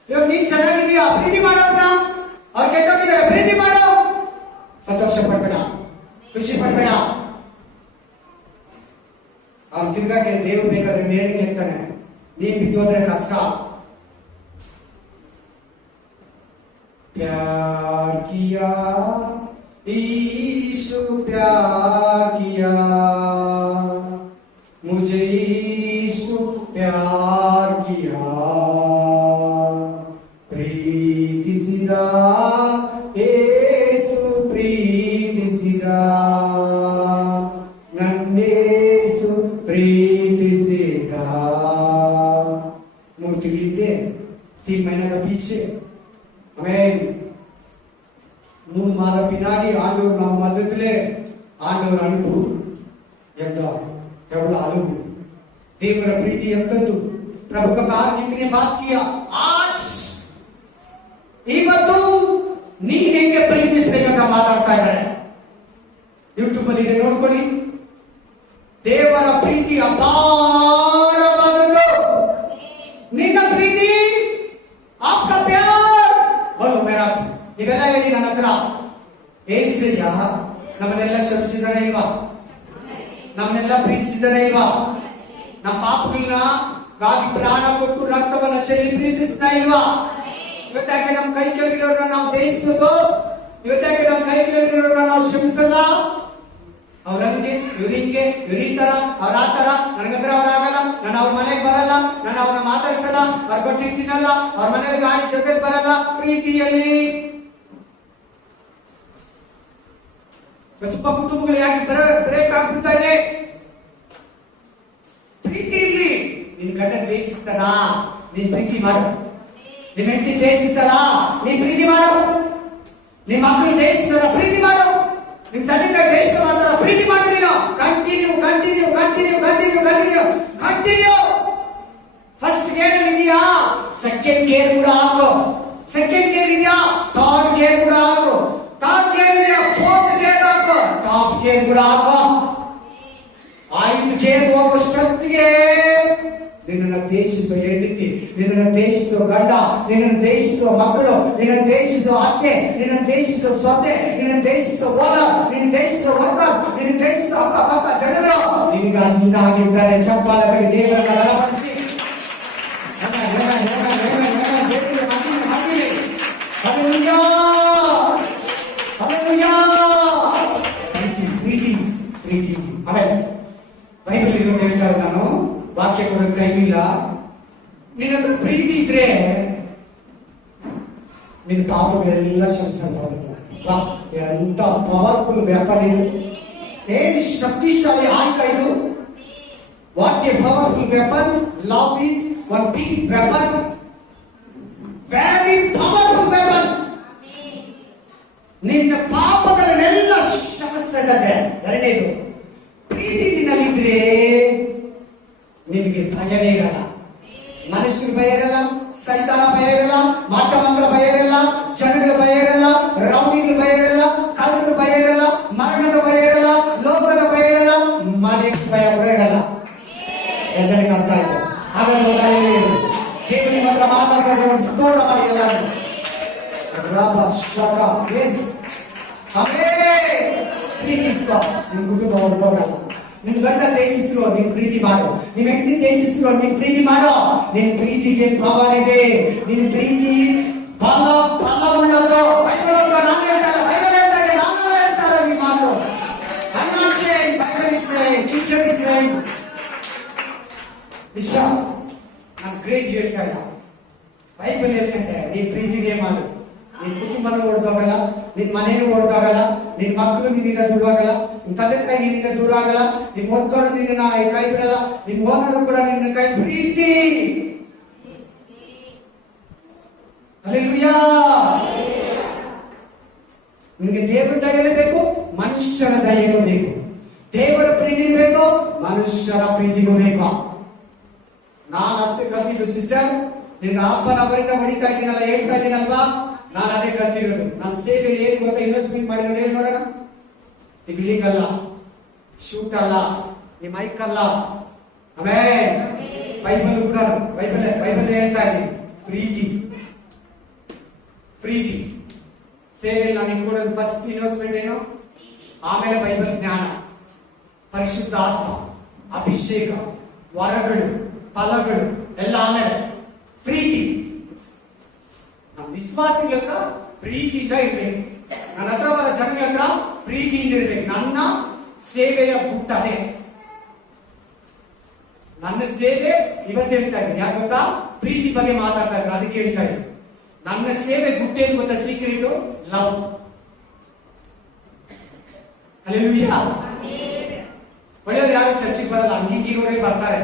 ಇವಾಗ ನೀನ್ ಚೆನ್ನಾಗಿದೀಯಾ, ಪ್ರೀತಿ ಮಾಡೋಣ. ಅವ್ರು ಕೆಟ್ಟೋಗಿದ್ದಾರೆ, ಪ್ರೀತಿ ಮಾಡು. ಸಂತೋಷ ಪಡ್ಬೇಡ, ಖುಷಿ ಪಡ್ಬೇಡ. ಅವ್ನು ತಿರ್ಗಾಕೆ ದೇವ್ರು ಬೇಕಾದ್ರೆ ನೇಣಿ ಕೇಳ್ತಾನೆ. ನೀನ್ ಬಿದ್ದೋದ್ರೆ ಕಷ್ಟ. प्यार किया यीशु, प्यार किया मुझे, यीशु प्यार किया. प्रीतिसिदा ಯೇಸು ಪ್ರೀತಿಸಿದ, ನನ್ನೇಸು ಪ್ರೀತಿಸಿದ. 3 ತಿಂಗಳಿದ್ದೆ, 3 महीने का पीछे. ஆமென். 3 மாத பின்னாடி ஆண்டவர் நம்ம மத்தியிலே ஆண்டவர் அனுப்பு என்றார். எவ்வளவு அழகு! ದೇವರ ಪ್ರೀತಿ ಎಂತದ್ದು! ಪ್ರಭು का प्यार कितने बात किया. आज ಇವತ್ತು ನೀನು ಹೆಂಗೆ ಪ್ರೀತಿಸಬೇಕಂತ ಮಾತಾಡ್ತಾ ಇದ್ದಾರೆ. ಯೂಟ್ಯೂಬ್ ಅಲ್ಲಿ ನೋಡ್ಕೊಳ್ಳಿ. ದೇವರ ಪ್ರೀತಿ ಅಪಾರವಾದದ್ದು. ನಿನ್ನ ಪ್ರೀತಿ, आपका प्यार बोलो मेरा. ನೀವೆಲ್ಲ ಹೇಳಿ ನನ್ನ ಹತ್ರ. ಏಸಯ್ಯ ನಮ್ಮನ್ನೆಲ್ಲ ಕ್ಷಮಿಸಿದರೆ ಇಲ್ವಾ? ನಮ್ಮನ್ನೆಲ್ಲ ಪ್ರೀತಿಸಿದರೆ ಇಲ್ವಾ? ನಮ್ಮ ಪಾಪಗಳನ್ನ ಗಾಗಿ ಪ್ರಾಣ ಕೊಟ್ಟು ರಕ್ತವನ್ನು ಚೆಲ್ಲಿ ಪ್ರೀತಿಸ್ತಾ ಇಲ್ವಾ? ಇವತ್ತಾಕೆ ನಮ್ಮ ಕೈ ಕೆಳಗಿರೋರನ್ನ ನಾವು ದ್ವೇಷಿಸೋದು? ಇವತ್ತಾಕೆ ನಮ್ಮ ಕೈ ಕೆಳಗಿರೋರನ್ನ ನಾವು ಕ್ಷಮಿಸಲ್ಲ? ಅವ್ರಂಗೆ, ಇವ್ರಿಂಗೆ, ಇವ್ರೀ ತರ, ಅವ್ರ ಆ ತರ, ನನಗಂದ್ರೆ ಅವ್ರಾಗಲ್ಲ, ನಾನು ಅವ್ರ ಮನೆಗೆ ಬರಲ್ಲ, ನಾನು ಅವ್ರನ್ನ ಮಾತಾಡ್ಸಲ್ಲ, ಅವ್ರ ಕೊಟ್ಟಿ ತಿನ್ನಲ್ಲ, ಅವ್ರ ಮನೆಗೆ ಗಾಡಿ ಜೊತೆ ಬರಲ್ಲ. ಪ್ರೀತಿಯಲ್ಲಿ ತುಂಬಾ ಕುಟುಂಬಗಳು ಯಾಕೆ ಬ್ರೇಕ್ ಆಗ್ಬಿಡ್ತಾ ಇದೆ? ಪ್ರೀತಿ ಇರ್ಲಿ. ನಿನ್ ಗಂಡ ದ್ವೇಷಿಸ್ತಾನ, ನೀನ್ ಪ್ರೀತಿ ಮಾಡು. ನಿಮ್ ಹೆಂಡತಿ ದ್ವೇಷಿಸ್ತಾನ, ನೀನ್ ಪ್ರೀತಿ ಮಾಡು. ನಿಮ್ ಮಕ್ಕಳು ದ್ವೇಷಿಸ್ತಾರ, ಪ್ರೀತಿ ಮಾಡು. ನಿಮ್ ತಂದೆ ದ್ವೇಷ ಮಾಡ್ತಾರ, ಪ್ರೀತಿ ಮಾಡು. ನೀನು continue continue continue continue continue continue. First gear ಅಲ್ಲಿ ಇದೆಯಾ, ಸೆಕೆಂಡ್ ಗೇರ್ ಕೂಡ ಹಾಕು. ಸೆಕೆಂಡ್ ಗೇರ್ ಇದೆಯಾ, ಥರ್ಡ್ ಗೇರ್ ಕೂಡ ಹಾಕು. ಥರ್ಡ್ ಗೇರ್ ಇದೆಯಾ, ಫೋರ್ತ್ ಗೇರ್ ಹಾಕು. ಟಾಪ್ ಗೇರ್ ಕೂಡ ಹಾಕು. 5 ಗೇರ್ ಹೋಗುವಷ್ಟೊತ್ತಿಗೆ ನಿನ್ನನ್ನು ದೇಶಿಸುವ ಹೆಂಡತಿ, ನಿನ್ನನ್ನು ದೇಶಿಸುವ ಗಂಡ, ನಿನ್ನನ್ನು ದೇಶಿಸುವ ಮಕ್ಕಳು, ನಿನ್ನನ್ನು ದೇಶಿಸುವ ಅತ್ತೆ, ನಿನ್ನನ್ನು ದೇಶಿಸುವ ಸೊಸೆ, ನಿನ್ನನ್ನು ದೇಶಿಸುವ ಓನರ್, ನಿನ್ನ ದೇಶಿಸುವ ವರ್ಕರ್, ನಿನ್ನ ದೇಶಿಸುವ ಅಕ್ಕಪಕ್ಕ ಜನರು ನಿನಗಾಗಿ ನೀನಾಗಿದ್ದಾರೆ. ಚಪ್ಪಾಳೆಗಳಿಗೆ ದೇವರನ್ನ ಬಲಪಡಿಸಿ. ಬೈಬಲ್ ಇರೋದು ಹೇಳ್ತಾರೆ. ನಾನು ವಾಕ್ಯ ಕೊಡುತ್ತಾ ನಿನ್ನ ಹತ್ರ ಪ್ರೀತಿ ಇದ್ರೆ ನಿನ್ನ ಪಾಪಗಳೆಲ್ಲ ಕ್ಷಮಿಸಲ್ಪಡುತ್ತೆ. ಎಂತ ಪವರ್ಫುಲ್ ವೆಪನ್ ಇದು! ಏನು ಶಕ್ತಿಶಾಲಿ ಆಯ್ತಾ ಇದು! What a powerful weapon! Love is one big weapon, very powerful weapon. ನಿನ್ನ ಪಾಪಗಳನ್ನೆಲ್ಲ ಕ್ಷಮಿಸ್ತಾ ಇದ್ದಾರೆ. ಎರಡನೇದು, ಪ್ರೀತಿ ನಿನ್ನಲ್ಲಿದ್ರೆ ನಿನಗೆ ಭಯವೇ ಇರಲ್ಲ. ಮನುಷ್ಯರು ಭಯ ಇರಲ್ಲ, ಸೈತಾನ ಭಯ ಇರಲ್ಲ, ಮಾಟ ಮಂತ್ರ ಭಯ ಇರಲ್ಲ, ಜನಗಳ ಭಯ ಇರಲ್ಲ, ರೌಡಿಗಳ ಭಯ ಇರಲ್ಲ, ಕಳ್ಳರ ಭಯ ಇರಲ್ಲ, ಮರಣದ ಭಯ ಇರಲ್ಲ, ಲೋಕದ ಭಯ ಇರಲ್ಲ, ಮನೆ ಭಯ ಕೂಡ ಇರಲ್ಲ. ಜನಕ್ಕೆ ಅರ್ಥ ಆಯ್ತು? ಹಾಗಾಗಿ ದೇವರು ನಿಮ್ಮ ಹತ್ರ ಮಾತಾಡ್ತಾರೆ, ಸ್ತೋತ್ರ ಮಾಡಿ ಎಲ್ಲರೂ. ಪ್ರೀತಿ ನಿಮ್ ಕುಟುಂಬ ಹೋಗಲ್ಲ. ನಿಮ್ ಗಂಡ ದೇಶಿಸ್ರು ನಿನ್ ಪ್ರೀತಿ ಮಾಡು, ನಿಮ್ ಹೆಂಡತಿ ದೇಶಿಸ್ರು ನಿನ್ ಪ್ರೀತಿ ಮಾಡೋ. ನಿನ್ ಪ್ರೀತಿಗೆ ಪವರ್ ಇದೆ. ನಿನ್ ಪ್ರೀತಿ ಬಲವುಳ್ಳದು. ಬೈಬಲ್ ನಾನು ಹೇಳ್ತಾರೆ, ಬೈಬಲ್ ಹೇಳ್ತಾರೆ, ನಾನು ಹೇಳ್ತಾರೆ ಈ ಮಾತು. I'm not saying, Bible is saying, teacher is saying. ನಾನು ಗ್ರೇಟ್ ಹೇಳ್ತಾ ಇಲ್ಲ, ಬೈಬಲ್ ಹೇಳ್ತಂತೆ ನೀನ್ ಪ್ರೀತಿನೇ ಮಾಡು. ನಿನ್ ಕುಟುಂಬನೂ ಓಡ್ದೋಗಲ್ಲ, ನಿನ್ ಮನೇನು ಓಡ್ದೋಗಲ್ಲ, ನಿನ್ ಮಕ್ಕಳು ನಿನ್ನಿಂದ ದೂರ ಆಗಲ್ಲ, ನಿನ್ ತಂದೆ ತಾಯಿ ನಿನ್ನಿಂದ ದೂರ ಆಗಲ್ಲ, ನಿನ್ ಓದ್ಕೊಂಡು ನಿನ್ನ ಕೈ ಬಿಡಲ್ಲ, ನಿನ್ ಓನರು ಕೂಡ ನಿನ್ನ ಕೈ ಪ್ರೀತಿ. ಹಲ್ಲೆಲೂಯಾ! ನಿನ್ಗೆ ದೇವರ ದಯೆನೇ ಬೇಕು, ಮನುಷ್ಯರ ದಯೆನೂ ಬೇಕು. ದೇವರ ಪ್ರೀತಿ ಬೇಕು, ಮನುಷ್ಯರ ಪ್ರೀತಿನೂ ಬೇಕು. ನಾನು ಅಷ್ಟೇ ಕಲ್ತಿದ್ದು ಸಿಸ್ಟರ್. ನಿನ್ನ ಅಪ್ಪನ ಅವರಿಂದ ಹೊಡಿತಾ ಇದ್ದೀನಲ್ಲ, ಹೇಳ್ತಾ ಇದ್ದೀನಲ್ವಾ, ನಾನು ಅದೇ ಕಲ್ತಿರೋದು. ನನ್ನ ಸೇವೆಯಲ್ಲಿ ಏನು ಗೊತ್ತಾ ಇನ್ವೆಸ್ಟ್ಮೆಂಟ್ ಮಾಡಿರೋದು ಹೇಳಿ ನೋಡೋಣ. ಈ ಬಿಲ್ಡಿಂಗ್ ಅಲ್ಲ, ಶೂಟ್ ಅಲ್ಲ, ಈ ಮೈಕ್ ಅಲ್ಲ. ಆಮೇಲೆ ಬೈಬಲ್ ಕೂಡ, ಬೈಬಲ್ ಹೇಳ್ತಾ ಇದ್ದೀನಿ, ಪ್ರೀತಿ ಪ್ರೀತಿ. ಸೇವೆಯಲ್ಲಿ ನಾನು ಇಟ್ಕೊಳ್ಳೋದು ಫಸ್ಟ್ ಇನ್ವೆಸ್ಟ್ಮೆಂಟ್ ಏನು, ಆಮೇಲೆ ಬೈಬಲ್ ಜ್ಞಾನ, ಪರಿಶುದ್ಧ ಆತ್ಮ, ಅಭಿಷೇಕ, ವರಗಳು, ಫಲಗಳು ಎಲ್ಲ ಆಮೇಲೆ ಪ್ರೀತಿ. ನಮ್ಮ ವಿಶ್ವಾಸಿಗಳ ಹತ್ರ ಪ್ರೀತಿಯಿಂದ ಇರ್ಬೇಕು. ನನ್ನ ಹತ್ರ ಬರೋ ಜನಗಳ ಹತ್ರ ಪ್ರೀತಿಯಿಂದ ಇರ್ಬೇಕು. ನನ್ನ ಸೇವೆಯ ಗುಟ್ಟನೆ, ನನ್ನ ಸೇವೆ ಇವತ್ತು ಹೇಳ್ತಾ ಇದ್ದೀನಿ. ಯಾಕೆ ಗೊತ್ತಾ, ಪ್ರೀತಿ ಬಗ್ಗೆ ಮಾತಾಡ್ತಾ ಇದ್ರು, ಅದಕ್ಕೆ ಹೇಳ್ತಾ ಇದ್ದೀನಿ. ನನ್ನ ಸೇವೆ ಗುಟ್ಟೇನು ಗೊತ್ತಾ, ಸೀಕ್ರೆಟ್ ಲವ್. ಹಲ್ಲೆಲೂಯಾ! ಒಳ್ಳೆಯವ್ರು ಯಾರು ಚರ್ಚಿಗೆ ಬರಲ್ಲ, ಅಂಗೀಗಿರೋರೇ ಬರ್ತಾರೆ.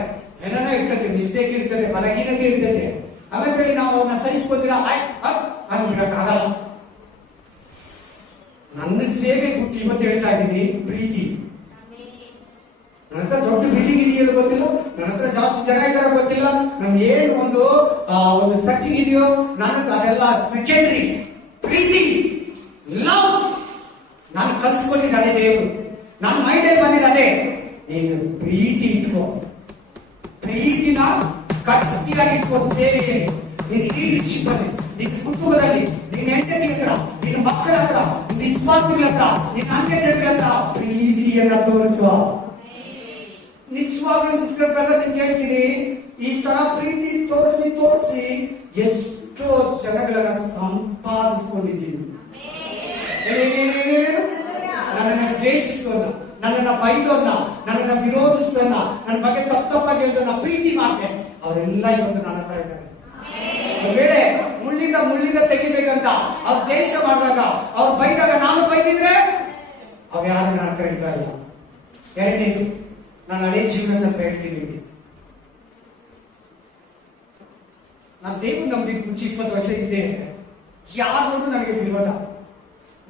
ಏನಾನ ಇರ್ತದೆ, ಮಿಸ್ಟೇಕ್ ಇರ್ತದೆ, ಬಲಹೀನತೆ ಇರ್ತದೆ. ಆಮೇಲೆ ನಾವು ಅವನ್ನ ಸಹಿಸ್ಕೊತೀರಾ ಬಿಡಕ್ಕಾಗಲ್ಲ. ನನ್ನ ಸೇವೆ ಗುಟ್ಟು ಇವತ್ತು ಹೇಳ್ತಾ ಇದ್ದೀನಿ, ಪ್ರೀತಿ. ನನ್ನ ಹತ್ರ ದೊಡ್ಡ ಬಿಲ್ಡಿಂಗ್ ಇದೆಯಲ್ಲ ಗೊತ್ತಿಲ್ಲ, ನನ್ನ ಹತ್ರ ಜಾಸ್ತಿ ಜನ ಇದಾರ ಗೊತ್ತಿಲ್ಲ, ನಮ್ಗೆ ಏನು ಒಂದು ಸೆಟ್ಟಿಂಗ್ ಇದೆಯೋ ನನಗೆ ಅದೆಲ್ಲ ಸೆಕೆಂಡ್ರಿ. ಪ್ರೀತಿ, ಲವ್ ನಾನು ಕಲ್ಸ್ಕೊಂಡಿದ್ದ ಅದೇ ದೇವರು, ನನ್ನ ಮೈಂಡಲ್ಲಿ ಬಂದಿದ್ದ ಅದೇ. ನೀನು ಪ್ರೀತಿ ಇಟ್ಕೋ, ಪ್ರೀತಿನ ಗಟ್ಟಿಯಾಗಿ ಇಟ್ಕೋ. ಸೇವೆಯಲ್ಲಿ, ನಿನ್ನ ಲೀಡರ್ಶಿಪ್ ಅಲ್ಲಿ, ನಿನ್ನ ಕುಟುಂಬದಲ್ಲಿ, ನಿನ್ನ ಹೆಂಡತಿ ಹತ್ರ, ನಿನ್ನ ಮಕ್ಕಳ ಹತ್ರ, ನಿನ್ನ ವಿಶ್ವಾಸಿಗಳ ಹತ್ರ, ನಿನ್ನ ಅನ್ಯ ಜನಗಳ ಹತ್ರ ಪ್ರೀತಿಯನ್ನ ತೋರಿಸುವ. ನಿಜವಾಗ್ಲೂ ಸಿಸ್ಟರ್ ಬ್ರದರ್ ನಿಮ್ಗೆ ಹೇಳ್ತೀನಿ, ಈ ತರ ಪ್ರೀತಿ ತೋರಿಸಿ ತೋರಿಸಿ ಎಷ್ಟೋ ಜನಗಳನ್ನ ಸಂಪಾದಿಸ್ಕೊಂಡಿದ್ದೀವಿ. ನನ್ನನ್ನು ದ್ವೇಷಿಸೋಣ, ನನ್ನನ್ನ ಬೈದೋನ್ನ, ನನ್ನನ್ನ ವಿರೋಧಿಸೋನ್ನ, ನನ್ನ ಬಗ್ಗೆ ತಪ್ಪಾಗಿ ಹೇಳಿದೋನ್ನ ಪ್ರೀತಿ ಮಾಡ್ತೆ, ಅವರೆಲ್ಲ ಇವತ್ತು ನನ್ನ ಹತ್ರ ಇದ್ದಾರೆ. ವೇಳೆ ಮುಳ್ಳಿಂದ ತೆಗಿಬೇಕಂತ ಅವ್ರ ದೇಶ ಮಾಡಿದಾಗ, ಅವ್ರು ಬೈದಾಗ ನಾನು ಬೈದಿದ್ರೆ ಅವ್ರು ಯಾರು ನನ್ನ ಹತ್ರ ಇರ್ತಾ ಇಲ್ಲ. ಎರಡನೇದು, ನಾನು ಹಳೆ ಜೀವನ ಸ್ವಲ್ಪ ಹೇಳ್ತೀನಿ ನಿಮಗೆ. ನಾನು ದೇವ್ರು ನಮ್ದಿದ್ದು ಮುಂಚೆ 20 ವರ್ಷ ಇದ್ದೆ. ಯಾರು ನನಗೆ ವಿರೋಧ,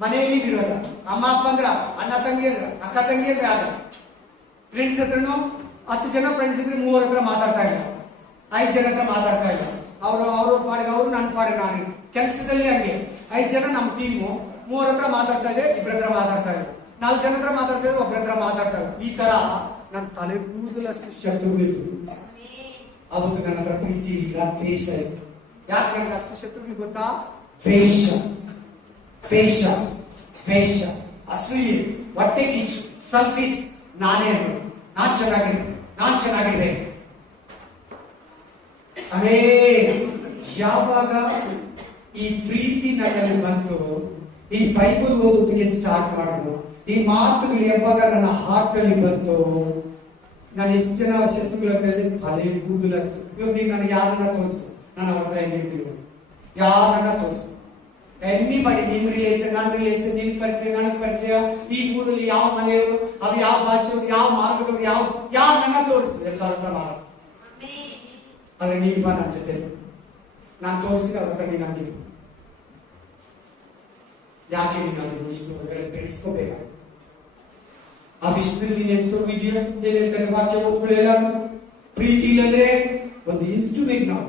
ಮನೆಯಲ್ಲಿ ವಿರೋಧ. ಅಮ್ಮ ಅಪ್ಪ ಅಂದ್ರ, ಅಣ್ಣ ತಂಗಿ ಅಂದ್ರ, ಅಕ್ಕ ತಂಗಿ ಅಂದ್ರೆ ಆಗ. ಫ್ರೆಂಡ್ಸ್ ಹತ್ರನು 10 ಜನ ಫ್ರೆಂಡ್ಸ್ ಇದ್ರೆ 3 ಹತ್ರ ಮಾತಾಡ್ತಾ ಇಲ್ಲ, 5 ಜನ ಹತ್ರ ಮಾತಾಡ್ತಾ ಇಲ್ಲ. ಅವ್ರ ಪಾಡಿಗೆ ಅವರು, ನನ್ನ ಪಾಡಿಗೆ ನಾನು. ಕೆಲಸದಲ್ಲಿ ಹಂಗೆ 5 ಜನ ನಮ್ಮ ಟೀಮು, 3 ಹತ್ರ ಮಾತಾಡ್ತಾ ಇದೆ, 2 ಹತ್ರ ಮಾತಾಡ್ತಾ ಇದೆ, 4 ಜನ ಹತ್ರ ಮಾತಾಡ್ತಾ ಇದ್ರೆ 1 ಹತ್ರ ಮಾತಾಡ್ತಾ ಇದೆ. ಈ ತರ ನನ್ನ ತಲೆ ಕೂದಲಷ್ಟು ಶತ್ರುಗಳಿತ್ತು. ಅವತ್ತು ನನ್ನ ಹತ್ರ ಪ್ರೀತಿ ಇಲ್ಲ, ದ್ವೇಷ ಇತ್ತು. ಯಾಕೆ ನನಗೆ ಅಷ್ಟು ಶತ್ರುಗಳು ಗೊತ್ತಾ? ದ್ವೇಷ, ಅಸೂಯೆ, ಹೊಟ್ಟೆ ಕಿಚ್ಚು, ಸೆಲ್ಫಿಶ್. ನಾನೇ ನಾನ್ ಚೆನ್ನಾಗಿದೆ. ಅದೇ ಯಾವಾಗ ಈ ಪ್ರೀತಿ ನನ್ನಲ್ಲಿ ಬಂತು, ಈ ಬೈಬಲ್ ಓದೋದಕ್ಕೆ ಸ್ಟಾರ್ಟ್ ಮಾಡಿದ್ರು, ಈ ಮಾತುಗಳು ಯಾವಾಗ ನನ್ನ ಹಾರ್ಟ್ ಅಲ್ಲಿ ಬಂತು, ನಾನು ಎಷ್ಟು ಜನ ಶತ್ರುಗಳು ಅಂತ ಹೇಳಿದ್ರೆ ತಲೆ ಕೂದಲು ಅಷ್ಟು. ಇವಾಗ ನೀನು ನನಗೆ ಯಾರನ್ನ ತೋರಿಸು, ನಾನು ಅವ್ರ ಹತ್ರ ಹೆಂಗಿರ್ತೀನಿ, ಯಾರನ್ನ ತೋರಿಸು. ಎನಿಬಡಿ, ನಿಮ್ ರಿಲೇಷನ್, ನನ್ನ ರಿಲೇಷನ್, ನಿನ್ ಪರಿಚಯ, ನನಗ್ ಪರಿಚಯ, ಈ ಊರಲ್ಲಿ ಯಾವ ಮನೆಯವರು, ಅವ್ರು ಯಾವ ಭಾಷೆಯವರು, ಯಾವ ಮಾರ್ಗದವರು, ಯಾರನ್ನ ತೋರಿಸು, ಎಲ್ಲರ ಹತ್ರ ಮಾಡ. ಆದ್ರೆ ನೀನ್ ಬಾ ನನ್ನ ಜೊತೆ, ನಾನು ತೋರಿಸಿದ ಅವ್ರ ಹತ್ರ ನೀನು ಹಂಗಿರು. ಯಾಕೆ ನೀನು ಅದನ್ನು ಇಷ್ಟು ಬೆಳೆಸ್ಕೋಬೇಕ? ಆ ವಿಷಯದಲ್ಲಿ ನೀನು ಎಷ್ಟು ಇದೆಯಾ? ಏನ್ ಹೇಳ್ತಾರೆ ವಾಕ್ಯ ಓದ್ಕೊಳ್ಳಿ ಎಲ್ಲರೂ. ಪ್ರೀತಿ ಇಲ್ಲಂದ್ರೆ ಒಂದು ಇನ್ಸ್ಟ್ರೂಮೆಂಟ್, ನಾವು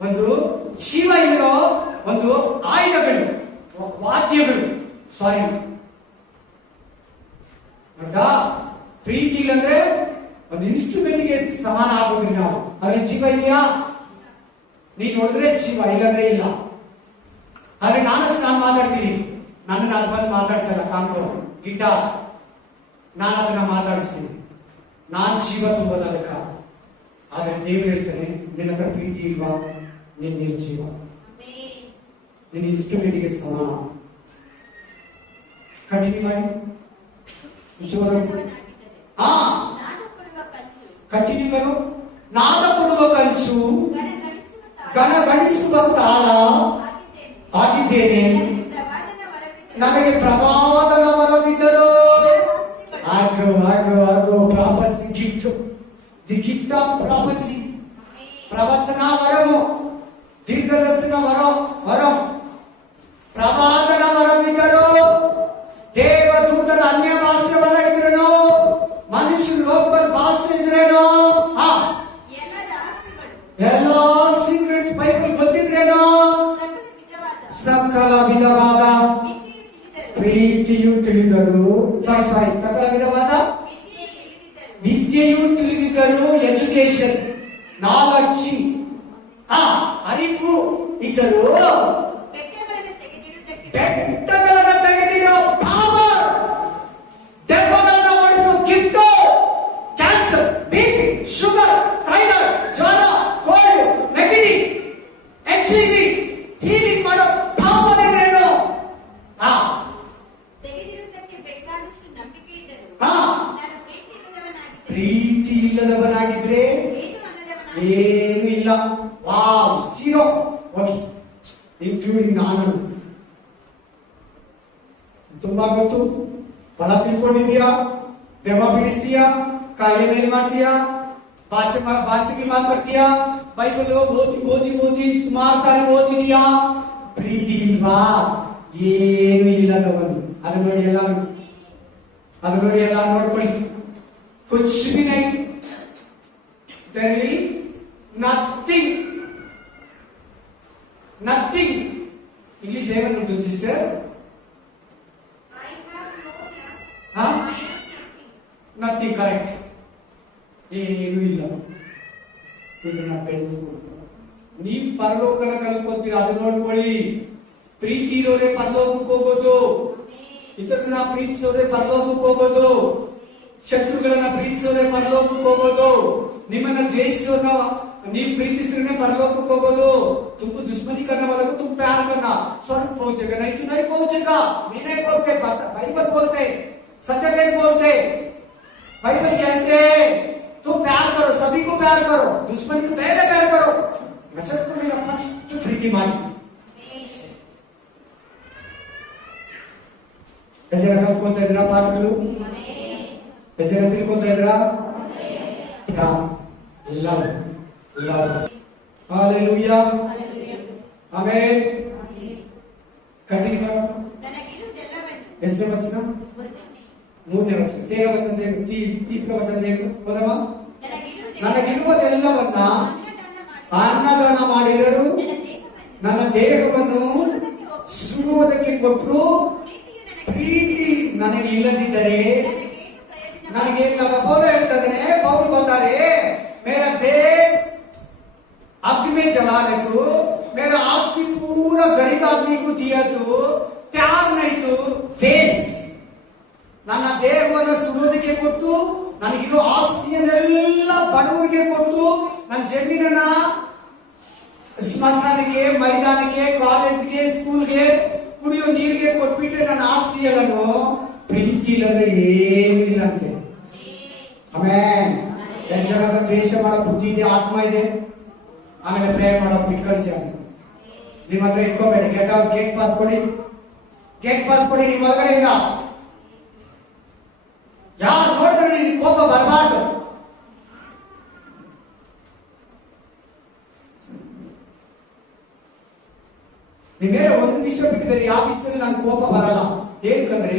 ಒಂದು ಜೀವ ಇರೋ ಒಂದು ಆಯುಧಗಳು, ವಾದ್ಯಗಳು. ಸಾರಿ, ಅರ್ಧಾ? ಪ್ರೀತಿ ಇಲ್ಲಂದ್ರೆ ಒಂದು ಇನ್ಸ್ಟ್ರೂಮೆಂಟ್ಗೆ ಸಮಾನ ಆಗೋದ್ರಿ ನಾವು. ಅದ್ರಲ್ಲಿ ಜೀವ ಇದೆಯಾ? ನೀನ್ ನೋಡಿದ್ರೆ ಜೀವ, ಇಲ್ಲಂದ್ರೆ ಇಲ್ಲ. ಆದ್ರೆ ನಾನು ಮಾತಾಡ್ತೀನಿ, ನನ್ನ ಅದು ಬಂದು ಮಾತಾಡ್ಸಲ್ಲ. ಕಾಂಕೋ ಗಿಟಾರ್, ನಾನು ಅದನ್ನ ಮಾತಾಡಿಸ್ತೀನಿ, ನಾನ್ ಜೀವ ತುಂಬೋದು ಅದಕ್ಕ. ಆದ್ರೆ ದೇವ್ರು ಹೇಳ್ತಾನೆ, ನಿನ್ನ ಹತ್ರ ಪ್ರೀತಿ ಇಲ್ವಾ, ನೀನ್ ನಿರ್ಜೀವ, ನಿನ್ನ ಇನ್ಸ್ಟ್ರೂಮೆಂಟ್ಗೆ ಸಮಾನ. ಕಂಟಿನ್ಯೂ ಮಾಡಿ, ಜೋರ. ಕಂಟಿನ್ಯೂ ಮಾಡು. ನಾದ ಕೊಡುವ ಕಂಚು, ಗಣಗಣಿಸುವ ತಾಳ ಆಗಿದ್ದೇನೆ, ನನಗೆ ಪ್ರವಾದನ ವರವಿದ್ದರು. ಆಗೋ ಪ್ರಾಪಸಿ ಗಿಫ್ಟ್, ದಿ ಗಿಫ್ಟ್ ಆಫ್ ಪ್ರಾಪಸಿ, ಪ್ರವಚನ ವರము, ದೀರ್ಘದರ್ಶನ ವರಂ, ಪ್ರವಾದನ ವರವಿದ್ದರು. ದೇವದೂತರ ಅನ್ಯ ಭಾಷೆ ವರ ಇದ್ರೇನೋ, ಮನುಷ್ಯ ಲೋಕಲ್ ಭಾಷೆ ಇದ್ರೇನೋ, ಎಲ್ಲ ಸೀಕ್ರೆಟ್ಸ್ ಬೈಬಲ್ ಗೊತ್ತಿದ್ರೇನೋ, ಸಕಲ ವಿಧವಾದ ಪ್ರೀತಿಯು ತಿಳಿದರು. ಸಕಲ ವಿಧವಾದ ವಿದ್ಯೆಯು ತಿಳಿದಿದ್ದರು. ಎಜುಕೇಶನ್, ನಾಲೆಡ್ಜ್, ಅರಿವು ಇದ್ದರು. ಬೆಟ್ಟಗಳನ್ನು ತೆಗೆದಿಡೋ ಪವರ್, ದೆವ್ವಗಳನ್ನು ಓಡಿಸೋ gift, cancer, BP, sugar, thyroid, ಜ್ವರ, ಕೋಲ್ಡ್, ನೆಗಡಿ, HIV ಹೀಲಿಂಗ್ ಮಾಡೋ ಪವರ್ ಇದ್ರೇನು? ಪ್ರೀತಿ ಇಲ್ಲದವನಾಗಿದ್ರೆ ಏನು ಇಲ್ಲ. Wow, zero. ಹೋಗಿ, ಇನ್ಕ್ಲೂಡಿಂಗ್ ನಾನು. ತುಂಬಾ ಗೊತ್ತು, ಬಹಳ ತಿಳ್ಕೊಂಡಿದ್ಯಾ, ದೆವ್ವ ಬಿಡಿಸ್ತೀಯಾ, ಕಾಯಿಲೆ ಮೇಲ್ ಮಾಡ್ತೀಯಾ, ಭಾಷೆಗೆ ಮಾತಾಡ್ತೀಯಾ, ಬೈಬಲ್ ಓದಿ ಸುಮಾರು ಸಾರಿ ಓದಿದೀಯಾ. ಪ್ರೀತಿ ಇಲ್ವಾ? ಏನು ಇಲ್ಲದವನು. ಅದು ನೋಡಿ ಎಲ್ಲರೂ ನೋಡ್ಕೊಳ್ಳಿ. ಕುಚ್ ಬಿ ನೈ, ದೇರ್ ಇಸ್ ನಥಿಂಗ್. ಇಂಗ್ಲಿಷ್ ಹೇಗೆ ಸಿಸ್ಟರ್? Nothing, correct. ಏನು ಇಲ್ಲ. ಇದನ್ನ ಬೆಳೆಸ್ಕೊಂಡು ನೀವು ಪರಲೋಕನ ಕಳ್ಕೊಂತೀರ, ಅದು ನೋಡ್ಕೊಳ್ಳಿ. ಪ್ರೀತಿ ಇರೋರೆ ಪರಲೋಕಕ್ಕೆ ಹೋಗೋದು, ಇತರನ್ನ ಪ್ರೀತಿಸೋರೆ ಪರಲೋಕಕ್ಕೆ ಹೋಗೋದು, ಶತ್ರುಗಳನ್ನ ಪ್ರೀತಿಸೋರೆ ಪರಲೋಕಕ್ಕೆ ಹೋಗೋದು, ನಿಮ್ಮನ್ನ ದ್ವೇಷಿಸೋನ ನೀವು ಪ್ರೀತಿಸಿದ್ರೆ ಪರಲೋಕಕ್ಕೆ ಹೋಗೋದು. तुमको दुश्मनी करने वाले को तुम प्यार करना, स्वर्ग पहुंचेगा, नहीं तो नहीं पहुंचेगा. मैं नहीं बोलते, बाइबल बोलते, सत्यवेद बोलते, बाइबल कहते तुम प्यार करो, सभी को प्यार करो, दुश्मन को पहले प्यार करो. वचन को मेरा फर्स्ट प्रीति मानी. ಹೆಸರ ಕಲ್ಕೊಂತ ಇದ್ರ ಪಾಠಗಳು, ಹೆಸರ ತಿಳ್ಕೊಂತ ಇದ್ರ ಲವ್. Hallelujah, amen. ಕಂಟಿನ್ಯೂ ಮಾಡು. ಎಷ್ಟನೇ ವಚನ? ಮೂರನೇ ವಚನ. ತೇರ ವಚನ ಏನು? ತೀಸ್ರ ವಚನ ಏನು? ಹೋದಮ್ಮ. ನನಗಿರುವುದೆಲ್ಲವನ್ನ ಅನ್ನದಾನ ಮಾಡಿದರು, ನನ್ನ ದೇಹವನ್ನು ಸುಡುವುದಕ್ಕೆ ಕೊಟ್ಟರು. ಪ್ರೀತಿ ನನಗೆ ಇಲ್ಲದಿದ್ದರೆ ನನಗೇನು ಲಾಭ? ಪೌಲ ಹೇಳ್ತಾನೆ, ಪೌಲ್ ಬಂದಾರೆ, मेरा देह आग में जला दे तू, मेरा आस्ती पूरा गरीब आदमी को दिया तू, प्यार नहीं तू वेस्ट. ನನ್ನ ದೇಹವನ್ನು ಸುಡೋದಕ್ಕೆ ಕೊಟ್ಟು, ನನಗಿರೋ ಆಸ್ತಿಯನ್ನೆಲ್ಲ ಬಡವರಿಗೆ ಕೊಟ್ಟು, ನನ್ನ ಜಮೀನನ್ನ ಸ್ಮಶಾನಕ್ಕೆ, ಮೈದಾನಕ್ಕೆ, ಕಾಲೇಜ್ಗೆ, ಸ್ಕೂಲ್ಗೆ, ಕುಡಿಯೋ ನೀರಿಗೆ ಕೊಟ್ಬಿಟ್ರೆ ನನ್ನ ಆಸ್ತಿಯನ್ನು ಪ್ರೀತಿ ಇಲ್ಲಂದ್ರೆ ಏನು ಇಲ್ಲ ಅಂತೆ. ಆಮೇಲೆ ಎಷ್ಟು ಜನ ಹತ್ರ ದ್ವೇಷ ಮಾಡೋ ಬುದ್ಧಿ ಇದೆ, ಆತ್ಮ ಇದೆ. ಆಮೇಲೆ ಪ್ರೇಯರ್ ಮಾಡೋ ಬಿಟ್ಟು ಕಳಿಸಿ ಅಂತ ನಿಮ್ಮ ಹತ್ರ ಇಟ್ಕೋಬೇಡಿ. ಗೇಟ್ ಪಾಸ್ ಕೊಡಿ, ಗೇಟ್ ಪಾಸ್ ಕೊಡಿ ನಿಮ್ಮ ಒಳಗಡೆಯಿಂದ. ಯಾರು ನೋಡಿದ್ರೆ ನಿನಗೆ ಕೋಪ ಬರಬಾರ್ದು. ನಿಮಗೆ ಒಂದು ವಿಷಯ ಬಿಟ್ಟಿದ್ದಾರೆ, ಯಾವ ವಿಷಯದಲ್ಲಿ ನಾನು ಕೋಪ ಬರಲ್ಲ. ಏನಕ್ಕಂದ್ರೆ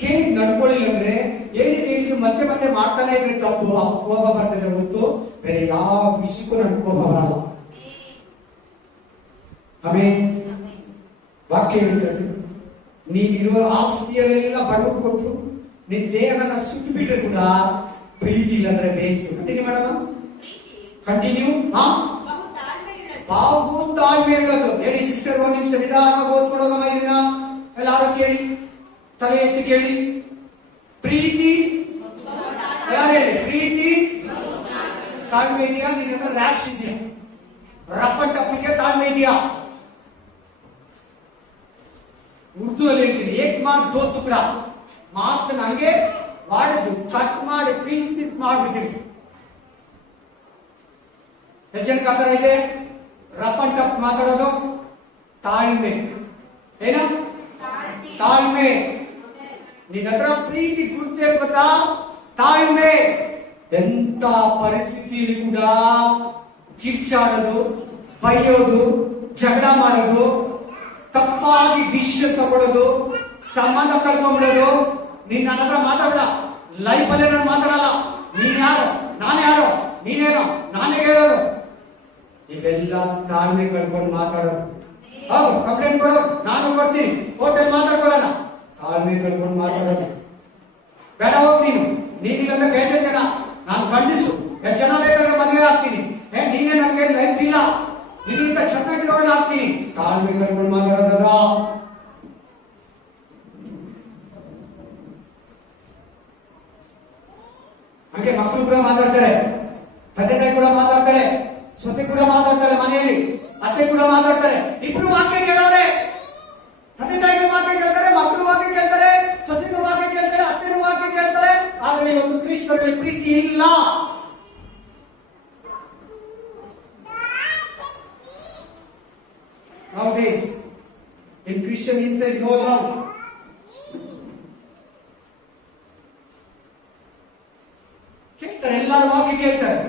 ಕೇಳಿದ್ ನಡ್ಕೊಳ್ಳಿಲ್ಲ ಅಂದ್ರೆ ಹೇಳಿದ್ದು ಮತ್ತೆ ಮತ್ತೆ ಮಾಡ್ತಾನೆ ಇದ್ರೆ ತಪ್ಪು, ಕೋಪ ಬರ್ತದೆ ಹೊತ್ತು ಬೇರೆ ಯಾವ ವಿಷಯಕ್ಕೂ ನನ್ಗೆ ಕೋಪ ಬರಲ್ಲ. ಆಮೇಲೆ ವಾಕ್ಯ ಹೇಳ್ತದೆ, ನೀನಿರುವ ಆಸ್ತಿಯಲ್ಲೆಲ್ಲ ಬಡವರು ಕೊಟ್ಟರು ನಿನ್ ದೇಹನ ಸುಟ್ಟು ಬಿಟ್ರೆ ಕೂಡ ಪ್ರೀತಿ ಇಲ್ಲಂದ್ರೆ ಬೇಯಿಸಿ. ಕಂಟಿನ್ಯೂ ಮಾಡೋಣ, ಕಂಟಿನ್ಯೂ. ಬಾವು ತಾಳ್ಮೆ ಇರೋದು ಹೇಳಿ ಸಿಸ್ಟರ್. ಒಂದು ನಿಮಿಷ ನಿಧಾನವಾಗಿ ಓದ್ಕೊಡೋಣ ಇದನ್ನ ಎಲ್ಲಾರು ಕೇಳಿ, ತಲೆ ಎತ್ತಿ ಕೇಳಿ. ಪ್ರೀತಿ ಯಾರು ಹೇಳಿ? ಪ್ರೀತಿ ತಾಳ್ಮೆ ಇದೆಯಾ? ನಿನ್ನ ಹತ್ರ ರ್ಯಾಶ್ ಇದೆಯಾ? ರಫ್ ಅಂಡ್ ಟಫ್ ಇದೆಯಾ? ತಾಳ್ಮೆ ಇದೆಯಾ? ಉರ್ದು ಅಲ್ಲಿ ಹೇಳ್ತೀನಿ, ಏಕ್ ಮಾತ್ ದೋ ತುಕಡ. ಮಾತನ್ನ ಹಂಗೆ ಮಾಡಿದ್ದು ಕಟ್ ಮಾಡಿ ಪೀಸ್ ಪೀಸ್ ಮಾಡ್ಬಿಟ್ಟಿರಿ. ಎಷ್ಟು ಜನಕ್ಕೆ ಆತರ ಇದೆ? ರಫ್ ಅಂಡ್ ಟಫ್ ಮಾತಾಡೋದು ತಾಳ್ಮೆ. ಏನು ತಾಳ್ಮೆ? ನಿನ್ನ ಹತ್ರ ಪ್ರೀತಿ ಗುರುತೇ ಗೊತ್ತಾ? ತಾಳ್ಮೆ. ಎಂತ ಪರಿಸ್ಥಿತಿಯಲ್ಲಿ ಕೂಡ ಕಿರ್ಚಾಡೋದು, ಬೈಯೋದು, ಜಗಳ ಮಾಡೋದು, ತಪ್ಪಾಗಿ ಡಿಶ್ ತಗೊಳ್ಳೋದು, ಸಂಬಂಧ ಕಳ್ಕೊಂಡ್ಬಿಡೋದು. ನೀನ್ ನನ್ನ ಹತ್ರ ಮಾತಾಡ ಲೈಫ್ ಅಲ್ಲೇ ನಾನು ಮಾತಾಡಲ್ಲ. ನೀನ್ ಯಾರು, ನಾನು ಯಾರು, ನೀನೇನೋ ನಾನೇ ಹೇಳೋದು. ಇವೆಲ್ಲ ತಾಳ್ಮೆ ಕಳ್ಕೊಂಡು ಮಾತಾಡೋದು. ಹೌದು, ಕಂಪ್ಲೇಂಟ್ ಕೊಡೋ, ನಾನು ಕೊಡ್ತೀನಿ, ಹೋಟೆಲ್ ಮಾತಾಡ್ಕೊಳ್ಳೋಣ. ತಾಳ್ಮೆ ಕಳ್ಕೊಂಡು ಮಾತಾಡೋದು ಬೇಡ. ಹೋಗಿ ನೀನಿಲ್ಲ ಬೇಜಾರು ಜನ, ನಾನು ಖಂಡಿಸು. ಎಷ್ಟು ಜನ ಬೇಕಾದ್ರೆ ಮದುವೆ ಆಗ್ತೀನಿ, ನೀನೇ ನನಗೆ ಲೈಫ್ ಇಲ್ಲ, ನಿನ್ನಿಂದ ಚೆನ್ನಾಗಿರೋಣ ಆಗ್ತೀನಿ. ತಾಳ್ಮೆ ಕಳ್ಕೊಂಡು ಮಾತಾಡೋದ. ಹಂಗೆ ಮಕ್ಕಳು ಕೂಡ ಮಾತಾಡ್ತಾರೆ, ತಂದೆ ತಾಯಿ ಕೂಡ ಮಾತಾಡ್ತಾರೆ, ಸೊಸೆ ಕೂಡ ಮಾತಾಡ್ತಾರೆ, ಮನೆಯಲ್ಲಿ ಅತ್ತೆ ಕೂಡ ಮಾತಾಡ್ತಾರೆ. ಇಬ್ರು ವಾಕ್ಯ ಕೇಳೋರೆ. ತಂದೆ ತಾಯಿಗಳು ವಾಕ್ಯ ಕೇಳ್ತಾರೆ, ಮಕ್ಕಳು ವಾಕ್ಯ ಕೇಳ್ತಾರೆ, ಸೊಸೆಗಳು ವಾಕ್ಯ ಕೇಳ್ತಾರೆ, ಅತ್ತೆಗಳು ವಾಕ್ಯ ಕೇಳ್ತಾರೆ. ಆದ್ರೆ ಇವತ್ತು ಕ್ರಿಸ್ತರಲ್ಲಿ ಪ್ರೀತಿ ಇಲ್ಲ. Nowadays, in Christian inside no love. ಕೇಳ್ತಾರೆ, ಎಲ್ಲರೂ ವಾಕ್ಯ ಕೇಳ್ತಾರೆ.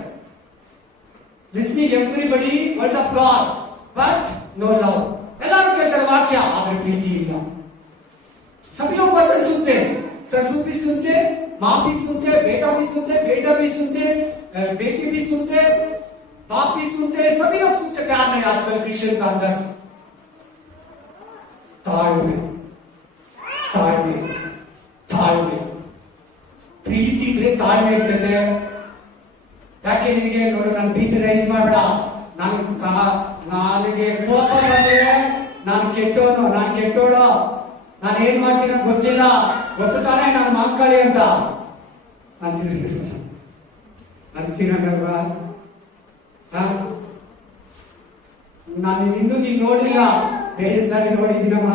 Listening everybody word of God, but no love. ಎಲ್ಲರೂ ಕೇಳ್ತಾರೆ ವಾಕ್ಯ, ಆದ್ರೆ ಪ್ರೀತಿ ಇಲ್ಲ. सभी लोग वचन सुनते हैं, ससुर भी सुनते, माँ भी सुनते, बेटा भी सुनते, बेटी भी सुनते, बाप भी सुनते, सभी लोग सुनते. प्यार नहीं आजकल क्रिश्चियन का अंदर. ताಳ್ಮೆ ತಾಳ್ಮೆ ತಾಳ್ಮೆ. ಪ್ರೀತಿ ಇದ್ರೆ ತಾಳ್ಮೆ ಇರ್ತದೆ. ಯಾಕೆ ನಿನಗೆ ನೋಡು, ನಾನು ಬಿ ಪಿ ರೈಸ್ ಮಾಡಬೇಡ, ನನಗೆ ಕೋಪ ಬಂದ್ರೆ ನಾನು ಕೆಟ್ಟೋಳು, ನಾನು ಏನ್ ಮಾಡ್ತೀನಿ ಗೊತ್ತಿಲ್ಲ, ಗೊತ್ತು ತಾನೇ ನಾನು ಮಕ್ಕಳಿ ಅಂತ ಅಂತೀರಲ್ವಾ? ನಾನು ಇನ್ನೂ ನೀನು ನೋಡಿಲ್ಲ, ಬೇರೆ ಸಾರಿ ನೋಡಿದ್ದೀನಪ್ಪ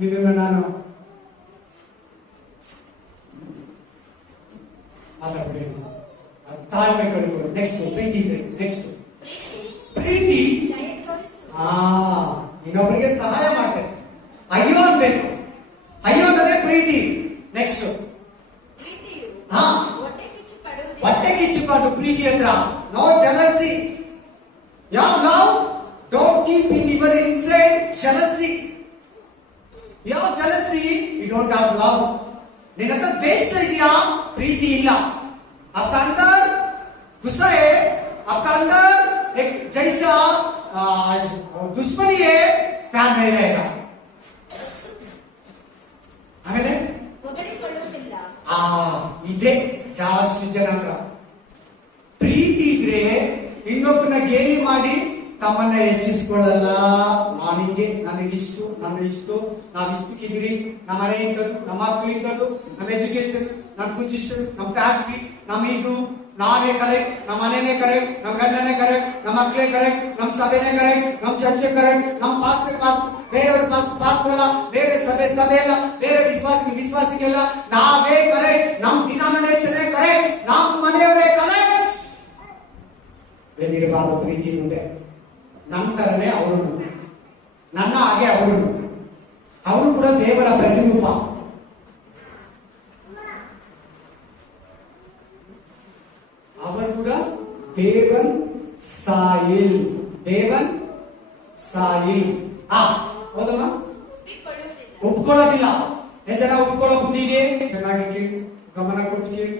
ನಿನ್ನ ನಾನು ಮಾತಾಡ್ಬೇಕು. ತಾಳ್ಮೆ ಕಳ್ಕೊಳ್ಳಿ. ನೆಕ್ಸ್ಟ್ ಪ್ರೀತಿ. ನೆಕ್ಸ್ಟ್ ಪ್ರೀತಿ ಇನ್ನೊಬ್ಬರಿಗೆ ಸಹಾಯ ಮಾಡ್ತೇನೆ. ಅಯ್ಯೋ ಅನ್ಬೇಕು, ಅಯ್ಯೋ ಅನ್ನೋದೇ ಪ್ರೀತಿ. ನೆಕ್ಸ್ಟ್ ಹೊಟ್ಟೆ ಕಿಚ್ಚುಪಾಡು ಪ್ರೀತಿ ಹತ್ರ. No jealousy. ಯಾವ love don't keep in your inside jealousy. ಯಾವ jealousy? You don't have love. ನಿನ್ನ ಹತ್ರ ದ್ವೇಷ ಇದೆಯಾ? ಪ್ರೀತಿ ಇಲ್ಲ. आपका अंदर गुस्सा है, आपका अंदर एक जैसा दुश्मनी है, प्यार नहीं रहेगा. ಆಮೇಲೆ ಇದೆ ಜಾಸ್ತಿ ಜನ ಹತ್ರ ಪ್ರೀತಿ ಇದ್ರೆ ಇನ್ನೊಬ್ಬನ ಗೇಲಿ ಮಾಡಿ ತಮ್ಮನ್ನ ಹೆಚ್ಚಿಸ್ಕೊಳ್ಳಲ್ಲ. ನನಗಿಷ್ಟು ನಾವಿಷ್ಟಕ್ಕಿದ್ರಿ, ನಮ್ಮ ಮನೆ ಇಂಥದ್ದು, ನಮ್ಮ ಮಕ್ಕಳು ಇಂಥದ್ದು, ನಮ್ಮ ಎಜುಕೇಶನ್, ನಮ್ಮ ಪೊಸಿಷನ್, ನಮ್ಮ ಫ್ಯಾಕ್ಟ್ರಿ, ನಮ್ಮ ಇದು, ನಾವೇ ಕರೆಕ್ಟ್, ನಮ್ಮ ಮನೆನೇ ಕರೆಕ್ಟ್, ನಮ್ಮ ಗಂಡನೇ ಕರೆಕ್ಟ್, ನಮ್ಮ ಮಕ್ಕಳೇ ಕರೆಕ್ಟ್, ನಮ್ಮ ಸಭೆನೇ ಕರೆಕ್ಟ್, ನಮ್ಮ ಚರ್ಚೆ ಕರೆಕ್ಟ್, ನಮ್ಮ ಪಾಸ್ಟರ್ ಬೇರೆಯವ್ರ ಪಾಸ್ಟರ್ ಅಲ್ಲ, ಬೇರೆ ಸಭೆ ಅಲ್ಲ, ಬೇರೆ ವಿಶ್ವಾಸಿಗೆಲ್ಲ ನಾವೇ ಕರೆಕ್ಟ್, ನಮ್ಮ ಡಿನಾಮಿನೇಷನ್ ಕರೆಕ್ಟ್, ನಮ್ಮ ಮನೆಯವರೇ ಕರೆಕ್ಟ್ ಎಂದಿರಬಾರದು. ಪ್ರೀತಿ ಮುಂದೆ ನಂತರನೇ ಅವರು, ನನ್ನ ಹಾಗೆ ಅವರು ಕೂಡ ದೇವರ ಪ್ರತಿರೂಪ. ಅವರು ಕೂಡ ದೇವನ್ ಸಾಯಿಲ್ ಹೌದಮ್ಮ? ಒಪ್ಕೊಳ್ಳೋದಿಲ್ಲ. ಎಷ್ಟು ಜನ ಒಪ್ಕೊಳ್ಳೋ ಬುದ್ಧಿ ಇದೆ? ಚೆನ್ನಾಗಿ ಕೇಳಿ, ಗಮನ ಕೊಟ್ಟು ಕೇಳಿ.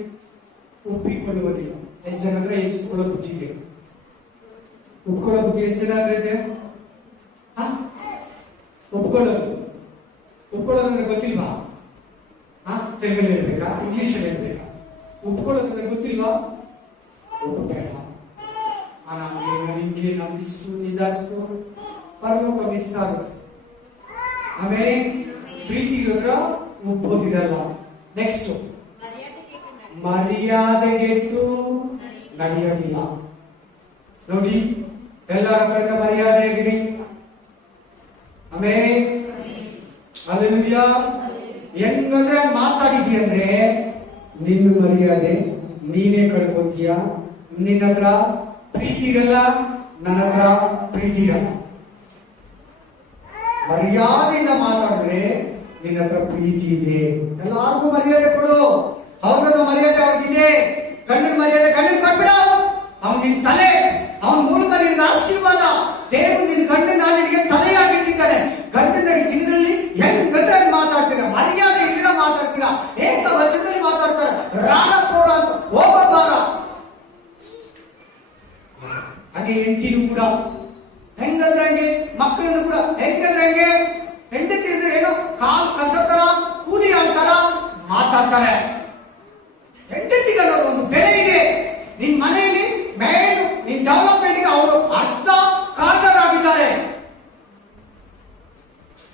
ಒಪ್ಪಿಕೊಳ್ಳುವುದಿಲ್ಲ. ಎಷ್ಟು ಜನ ಹತ್ರ ಹೆಚ್ಚಿಸ್ಕೊಳ್ಳೋ ಬುದ್ಧಿ ಇದೆ? ಒಪ್ಕೊಳ್ಳೋ ಬುದ್ಧಿ ಎಷ್ಟು ಜನ ಇದೆ? ಒಪ್ಕೊಳ್ಳೋದಂದ್ರೆ ಗೊತ್ತಿಲ್ವಾ? ತೆಲುಗಲ್ಲಿ ಇರ್ಬೇಕಾ, ಇಂಗ್ಲಿಷಲ್ಲಿ ಇರ್ಬೇಕಾ? ಒಪ್ಕೊಳ್ಳೋದಂದ್ರೆ ಗೊತ್ತಿಲ್ವಾ? ಒಪ್ಪಬೇಡ. ನಿಮ್ಗೆ ನಂಬಿಷ್ಟು ನಿಂದಷ್ಟು ಪರಲೋಕ ಮಿಸ್ ಆಗುತ್ತೆ. ಆಮೇಲೆ ಪ್ರೀತಿ ಇರೋದ್ರ ಒಪ್ಪೋದಿರಲ್ಲ. ನೆಕ್ಸ್ಟ್, ಮರ್ಯಾದೆಗೆಟ್ಟು ನಡೆಯೋದಿಲ್ಲ. ನೋಡಿ, ಎಲ್ಲರ ಕಣ್ಣ ಮರ್ಯಾದೆಯಾಗಿರಿ. ಆಮೇಲೆ ಹಲ್ಲೆಲೂಯಾ. ಹೆಂಗಂದ್ರೆ ಮಾತಾಡಿದಿ ಅಂದ್ರೆ ನಿನ್ನ ಮರ್ಯಾದೆ ನೀನೇ ಕಳ್ಕೊತೀಯ. ನಿನ್ನ ಹತ್ರ ಪ್ರೀತಿ ಇರಲ್ಲ, ನನ್ನ ಹತ್ರ ಪ್ರೀತಿ ಇರಲ್ಲ. ಮರ್ಯಾದೆಯಿಂದ ಮಾತಾಡಿದ್ರೆ ನಿನ್ನ ಹತ್ರ ಪ್ರೀತಿ ಇದೆ. ಎಲ್ಲಾರ್ಗೂ ಮರ್ಯಾದೆ ಕೊಡು. ಅವ್ರನ್ನ ಮರ್ಯಾದೆ ಅವ್ರಿಗಿದೆ. ಗಂಡನ ಮರ್ಯಾದೆ ಗಂಡನ್ ಕೊಟ್ಬಿಡ. ಅವ್ನ್ ನಿನ್ ತಲೆ, ಅವನ ಮೂಲಕ ನಿನಗೆ ಆಶೀರ್ವಾದ. ದೇವರು ನಿನ್ನ ಗಂಡನ ನಿನಗೆ ತಲೆಯಾಗಿಟ್ಟಿದ್ದಾನೆ. ಗಂಡನ ಈ ದಿನದಲ್ಲಿ ಹೆಂಗಂದ್ರೆ ಮಾತಾಡ್ತೀರ, ಮರ್ಯಾದೆ ಇಲ್ಲಿರ ಮಾತಾಡ್ತೀರ, ಏಕ ವಚನದಲ್ಲಿ ಮಾತಾಡ್ತಾರೆ. ರಾಣಪೋರ ಹೋಗಬಾರ. ಹಾಗೆ ಹೆಂಡತಿನೂ ಕೂಡ ಹೆಂಗಂದ್ರೆ ಹಂಗೆ, ಮಕ್ಕಳನ್ನು ಕೂಡ ಹೆಂಗಂದ್ರೆ ಹಂಗೆ. ಹೆಂಡತಿ ಅಂದ್ರೆ ಏನೋ ಕಾಲ್ ಕಸ ತರ, ಕೂಲಿ ಆಳ್ತಾರ ಮಾತಾಡ್ತಾರೆ. ಹೆಂಡತಿಗೆ ಒಂದು ಬೆಲೆ ಇದೆ. ನಿನ್ ಮನೆಯಲ್ಲಿ ಮೇಲು ನಿನ್ ಡೆವಲಪ್ಮೆಂಟ್ಗೆ ಅವರು ಅರ್ಧ ಕಾರಣರಾಗಿದ್ದಾರೆ.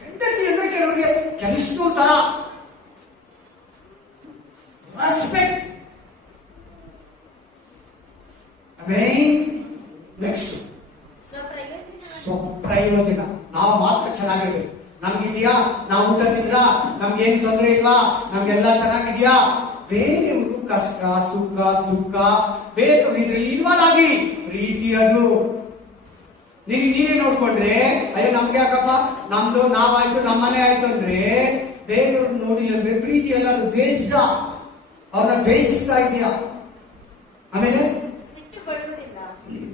ಹೆಂಡತಿ ಅಂದ್ರೆ ಕೆಲವರಿಗೆ ಕೆಲಸದ ತರ ರೆಸ್ಪೆಕ್ಟ್. ನೆಕ್ಸ್ಟ್, ಸ್ವಪ್ರಯೋಜನ. ನಾವು ಮಾತ್ರ ಚೆನ್ನಾಗಿರ್ಬೇಕು. ನಮ್ಗಿದ್ಯಾ, ನಾವು ಊಟ ತಿಂದ್ರ, ನಮ್ಗೇನು ತೊಂದರೆ ಇಲ್ವಾ, ನಮ್ಗೆಲ್ಲ ಚೆನ್ನಾಗಿದ್ಯಾ. ಬೇರೆಯವರು ಕಷ್ಟ ಸುಖ ದುಃಖ ಬೇರೆಯವರು ಇದ್ರಲ್ಲಿ ಇನ್ವಾಲ್ವ್ ಆಗಿ ಪ್ರೀತಿ ಅದು ನೀನೇ ನೋಡ್ಕೊಂಡ್ರೆ, ಅಯ್ಯೋ ನಮ್ಗೆ ಯಾಕಪ್ಪ, ನಮ್ದು ನಾವಾಯ್ತು ನಮ್ಮನೆ ಆಯ್ತು ಅಂದ್ರೆ ಬೇರೆಯವ್ರು ನೋಡಿಲ್ಲ ಅಂದ್ರೆ ಪ್ರೀತಿ ಎಲ್ಲ ದ್ವೇಷ. ಅವ್ರನ್ನ ದ್ವೇಷಿಸ್ತಾ ಇದೆಯಾ. ಆಮೇಲೆ